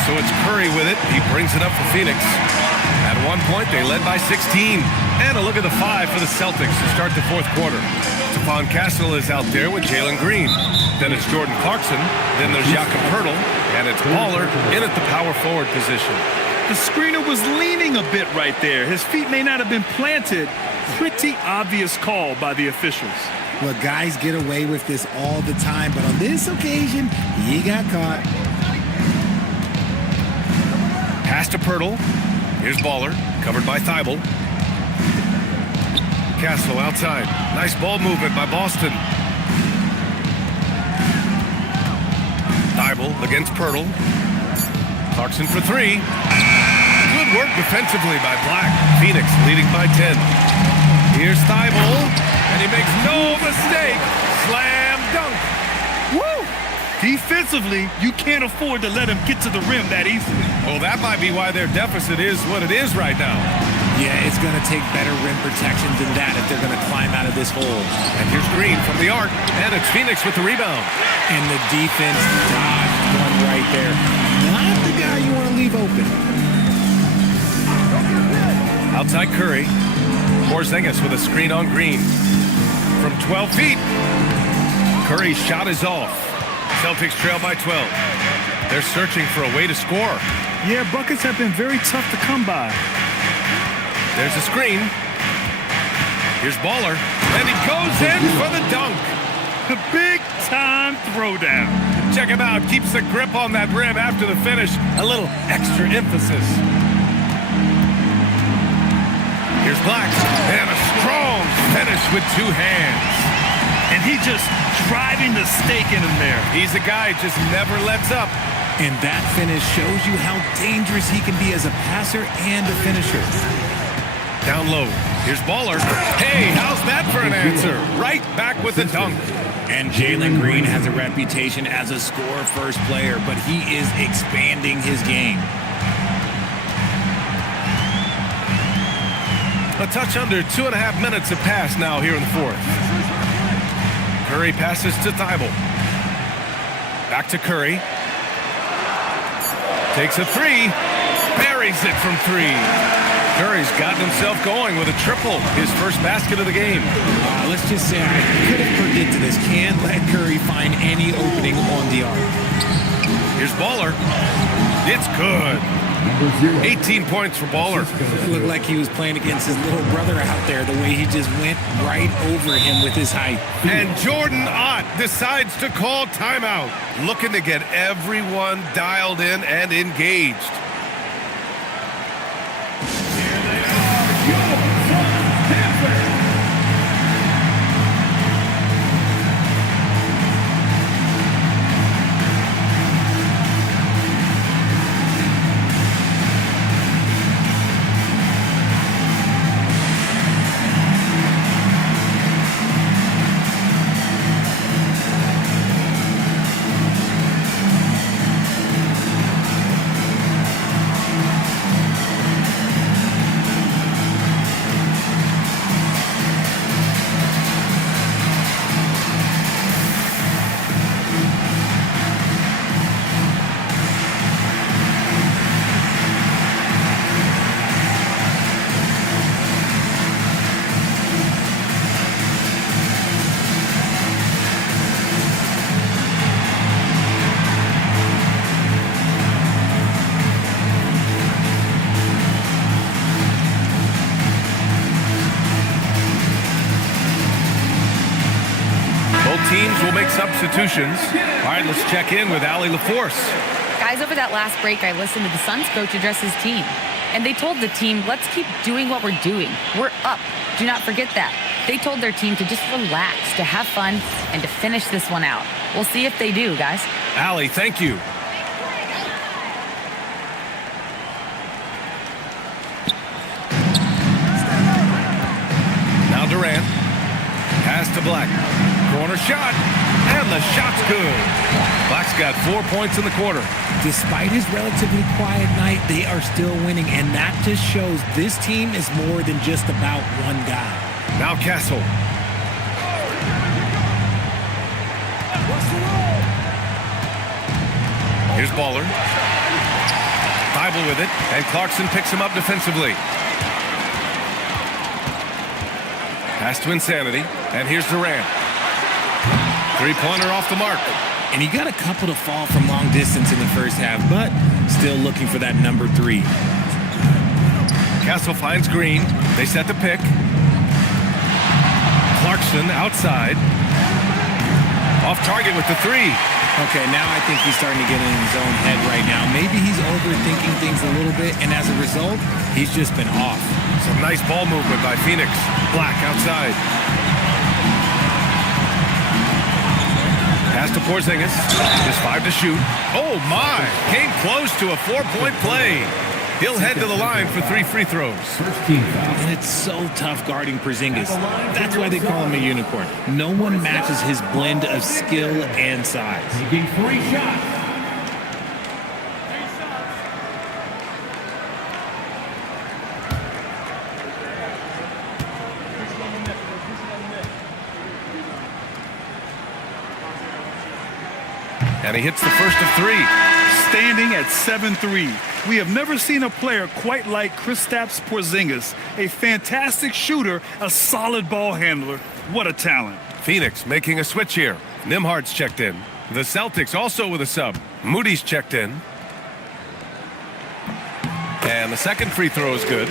So it's Curry with it. He brings it up for Phoenix. At one point, they led by 16. And a look at the 5 for the Celtics to start the fourth quarter. Stephon Castle is out there with Jalen Green. Then it's Jordan Clarkson. Then there's Jakob Poeltl. And it's Baller in at the power forward position. The screener was leaning a bit right there. His feet may not have been planted. Pretty obvious call by the officials. Look, guys get away with this all the time, but on this occasion, he got caught. Pass to Poeltl. Here's Baller, covered by Thibault. Castle outside. Nice ball movement by Boston. Thibault against Poeltl. Clarkson for 3. Good work defensively by Black. Phoenix leading by 10. Here's Thibault, and he makes no mistake. Slam dunk. Woo! Defensively, you can't afford to let him get to the rim that easily. Well, that might be why their deficit is what it is right now. Yeah, it's going to take better rim protection than that if they're going to climb out of this hole. And here's Green from the arc, and it's Phoenix with the rebound. And the defense dodged one right there. Not the guy you want to leave open. Outside Curry. Porzingis with a screen on Green. From 12 feet. Curry's shot is off. Celtics trail by 12. They're searching for a way to score. Yeah, buckets have been very tough to come by. There's a screen. Here's Baller. And he goes in for the dunk. The big-time throwdown. Check him out. Keeps the grip on that rim after the finish. A little extra emphasis. Here's Black. And a strong finish with 2 hands. And he just driving the stake in him there. He's a guy who just never lets up. And that finish shows you how dangerous he can be as a passer and a finisher. Down low. Here's Baller. Hey, how's that for an answer? Right back with the dunk. And Jalen Green has a reputation as a score-first player, but he is expanding his game. A touch under 2.5 minutes have passed now here in the fourth. Curry passes to Thibault. Back to Curry. Takes a 3. Buries it from 3. Curry's gotten himself going with a triple. His first basket of the game. Let's just say I could have predicted this. Can't let Curry find any opening on the arc. Here's Baller. It's good. 18 points for Baller. It looked like he was playing against his little brother out there, the way he just went right over him with his height. And Jordan Ott decides to call timeout, looking to get everyone dialed in and engaged. Teams will make substitutions. All right, let's check in with Allie LaForce. Guys, over that last break, I listened to the Suns coach address his team. And they told the team, let's keep doing what we're doing. We're up. Do not forget that. They told their team to just relax, to have fun, and to finish this one out. We'll see if they do, guys. Allie, thank you. to Black. Corner shot, and the shot's good. Black's got 4 points in the quarter. Despite his relatively quiet night, they are still winning, and that just shows this team is more than just about one guy. Now Castle. Here's Baller. Bible with it, and Clarkson picks him up defensively. Pass to Insanity, and here's Durant. Three-pointer off the mark. And he got a couple to fall from long distance in the first half, but still looking for that number 3. Castle finds Green. They set the pick. Clarkson outside. Off target with the 3. Okay, now I think he's starting to get in his own head right now. Maybe he's overthinking things a little bit, and as a result, he's just been off. Some nice ball movement by Phoenix. Black outside. Pass to Porzingis. Just 5 to shoot. Oh, my! Came close to a 4-point play. He'll head to the line for 3 free throws. And it's so tough guarding Porzingis. That's why they call him a unicorn. No one matches his blend of skill and size. Taking 3 shots. And he hits the first of 3. Standing at 7-3. We have never seen a player quite like Kristaps Porzingis. A fantastic shooter, a solid ball handler. What a talent. Phoenix making a switch here. Nimhard's checked in. The Celtics also with a sub. Moody's checked in. And the second free throw is good.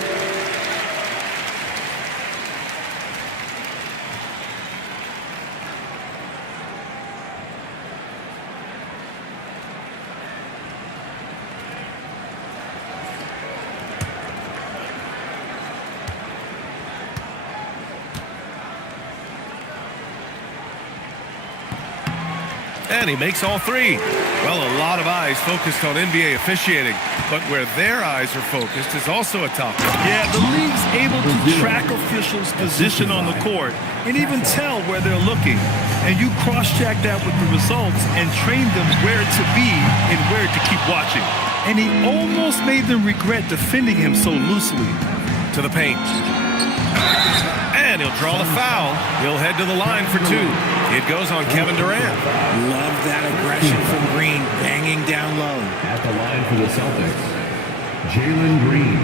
And he makes all 3. Well, a lot of eyes focused on NBA officiating, but where their eyes are focused is also a topic. Yeah, the league's able to track officials' position on the court and even tell where they're looking. And you cross-check that with the results and train them where to be and where to keep watching. And he almost made them regret defending him so loosely. To the paint. And he'll draw the foul. He'll head to the line for 2. It goes on Kevin Durant. Love that aggression from Green, banging down low. At the line for the Celtics, Jalen Green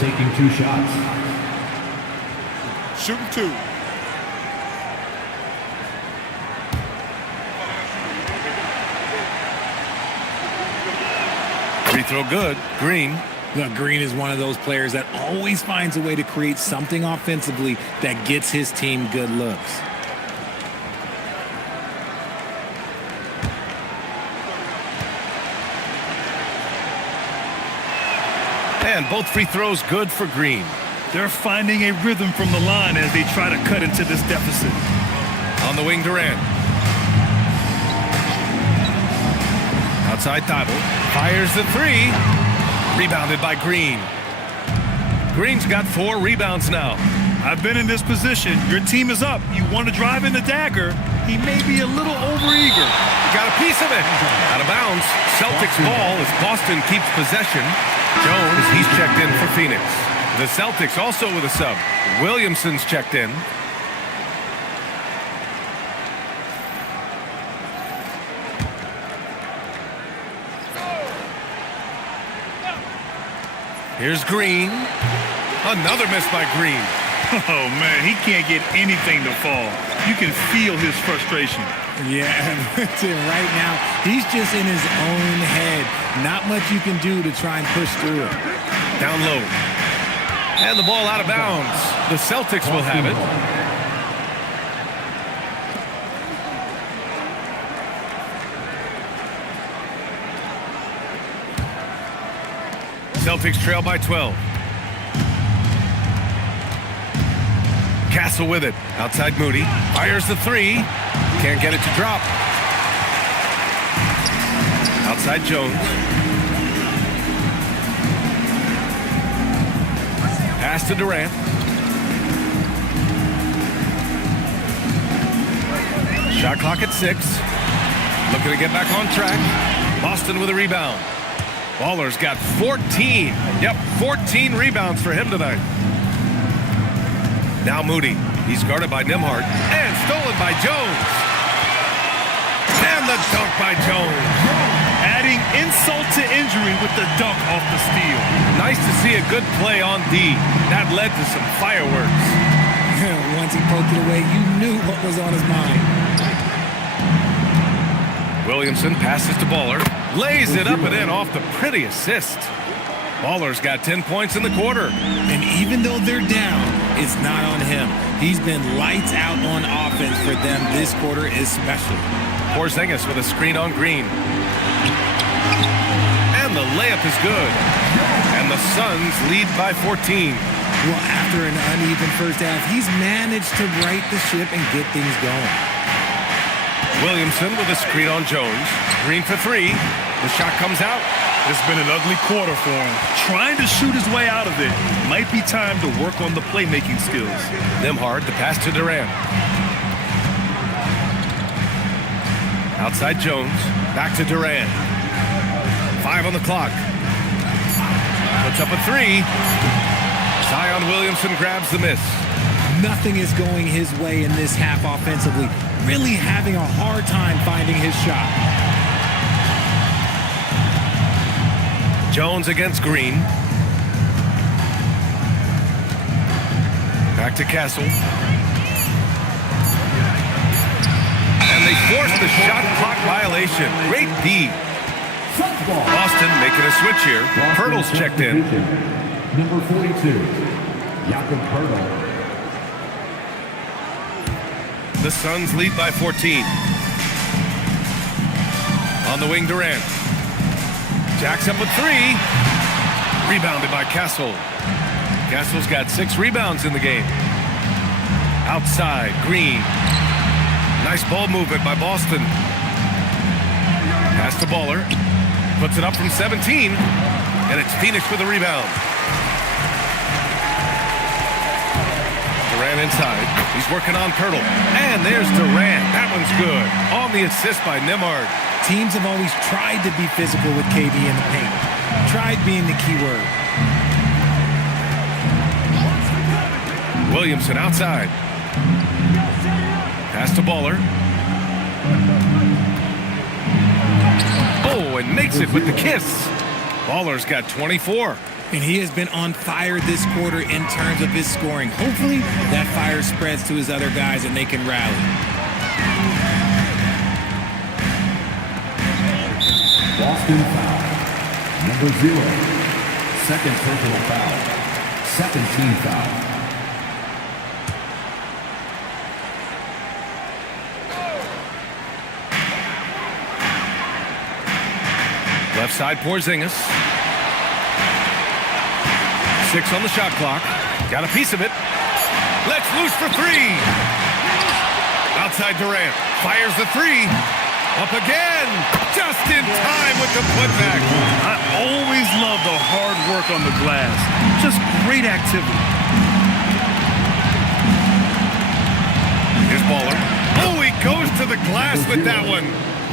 taking 2 shots. Shooting 2. Free throw good. Green. Look, Green is one of those players that always finds a way to create something offensively that gets his team good looks. And both free throws good for Green. They're finding a rhythm from the line as they try to cut into this deficit. On the wing, Durant. Outside Thibault. Fires the 3. Rebounded by Green. Green's got 4 rebounds now. I've been in this position. Your team is up. You want to drive in the dagger. He may be a little overeager. Got a piece of it. Out of bounds. Celtics ball as Boston keeps possession. Jones, he's checked in for Phoenix. The Celtics also with a sub. Williamson's checked in. Here's Green. Another miss by Green. Oh, man, he can't get anything to fall. You can feel his frustration. Yeah, right now, he's just in his own head. Not much you can do to try and push through it. Down low. And the ball out of bounds. The Celtics will have it. Celtics trail by 12. Castle with it. Outside Moody. Fires the 3. Can't get it to drop. Outside Jones. Pass to Durant. Shot clock at 6. Looking to get back on track. Boston with a rebound. Baller's got 14. Yep, 14 rebounds for him tonight. Now Moody. He's guarded by Nembhard. And stolen by Jones. And the dunk by Jones. Adding insult to injury with the dunk off the steal. Nice to see a good play on D. That led to some fireworks. Once he poked it away, you knew what was on his mind. Williamson passes to Baller. Lays it up and in off the pretty assist. Baller's got 10 points in the quarter. And even though they're down, it's not on him. He's been lights out on offense for them this quarter especially. Porzingis with a screen on Green. And the layup is good. And the Suns lead by 14. Well, after an uneven first half, he's managed to right the ship and get things going. Williamson with a screen on Jones. Green for 3. The shot comes out. It's been an ugly quarter for him. Trying to shoot his way out of it. Might be time to work on the playmaking skills. Nembhard, the pass to Durant. Outside Jones. Back to Durant. 5 on the clock. Puts up a 3. Zion Williamson grabs the miss. Nothing is going his way in this half offensively. Really having a hard time finding his shot. Jones against Green. Back to Castle. And they force the shot clock violation. Great D. Boston making a switch here. Pirtle's checked in. Number 42, Jakob Pirtle. The Suns lead by 14. On the wing, Durant. Jacks up with 3. Rebounded by Castle. Castle's got 6 rebounds in the game. Outside, Green. Nice ball movement by Boston. Pass to Baller. Puts it up from 17. And it's Phoenix with a rebound. Durant inside. He's working on Pirtle. And there's Durant. That one's good. On the assist by Nembhard. Teams have always tried to be physical with KD in the paint. Tried being the key word. Williamson outside. Pass to Baller. Oh, and makes it with the kiss. Baller's got 24. And he has been on fire this quarter in terms of his scoring. Hopefully that fire spreads to his other guys and they can rally. Boston foul. Number 0. Second personal foul. Second team foul. Left side, Porzingis. 6 on the shot clock. Got a piece of it. Let's loose for 3. Outside Durant. Fires the 3. Up again. Just in time with the putback. I always love the hard work on the glass. Just great activity. Here's Baller. Oh, he goes to the glass with that one.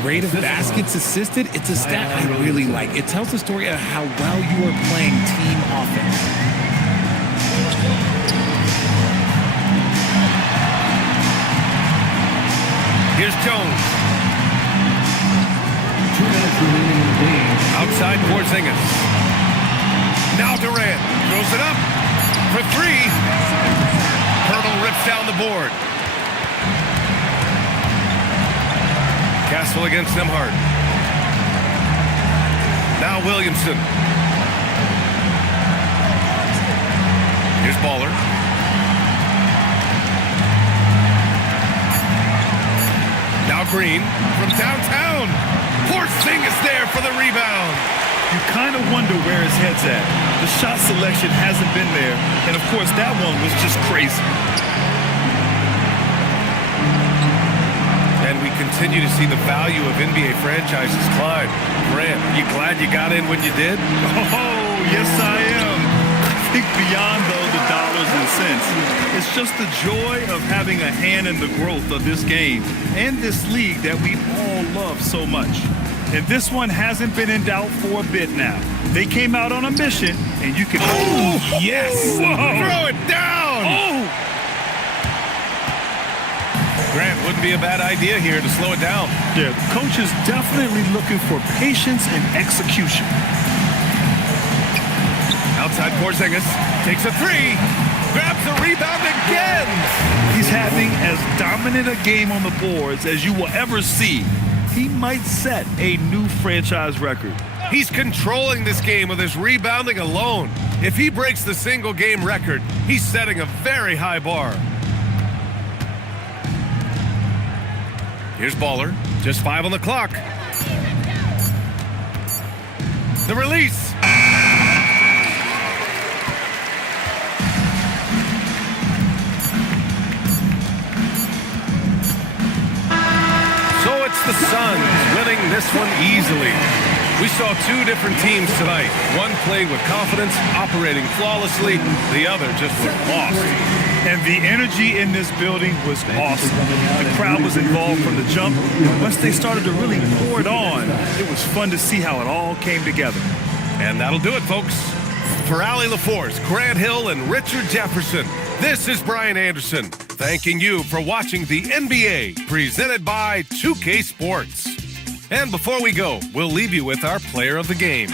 Rate of baskets assisted, it's a stat I really like. It tells the story of how well you are playing team offense. Here's Jones. 2 minutes remaining in the game. Outside Porzingis. Now Durant throws it up for 3. Pirtle rips down the board. Castle against Nembhard. Now Williamson. Here's Baller. Now Green from downtown. Porzingis there for the rebound. You kind of wonder where his head's at. The shot selection hasn't been there. And, of course, that one was just crazy. And we continue to see the value of NBA franchises climb. Grant, are you glad you got in when you did? Oh, yes, I am. I think beyond, though, the dollars and cents, It's just the joy of having a hand in the growth of this game and this league that we all love so much. And this one hasn't been in doubt for a bit now. They came out on a mission, and you can... Oh, yes! Whoa. Throw it down! Oh! Grant, wouldn't be a bad idea here to slow it down. Yeah, the coach is definitely looking for patience and execution. Outside Porzingis takes a three, grabs the rebound again. He's having as dominant a game on the boards as you will ever see. He might set a new franchise record. He's controlling this game with his rebounding alone. If he breaks the single game record, he's setting a very high bar. Here's Baller, just 5 on the clock. The release. So it's the Suns winning this one easily. We saw two different teams tonight. One played with confidence, operating flawlessly. The other just looked lost. And the energy in this building was awesome. The crowd was involved from the jump. Once they started to really pour it on, it was fun to see how it all came together. And that'll do it, folks. For Allie LaForce, Grant Hill, and Richard Jefferson, this is Brian Anderson, thanking you for watching the NBA, presented by 2K Sports. And before we go, we'll leave you with our player of the game.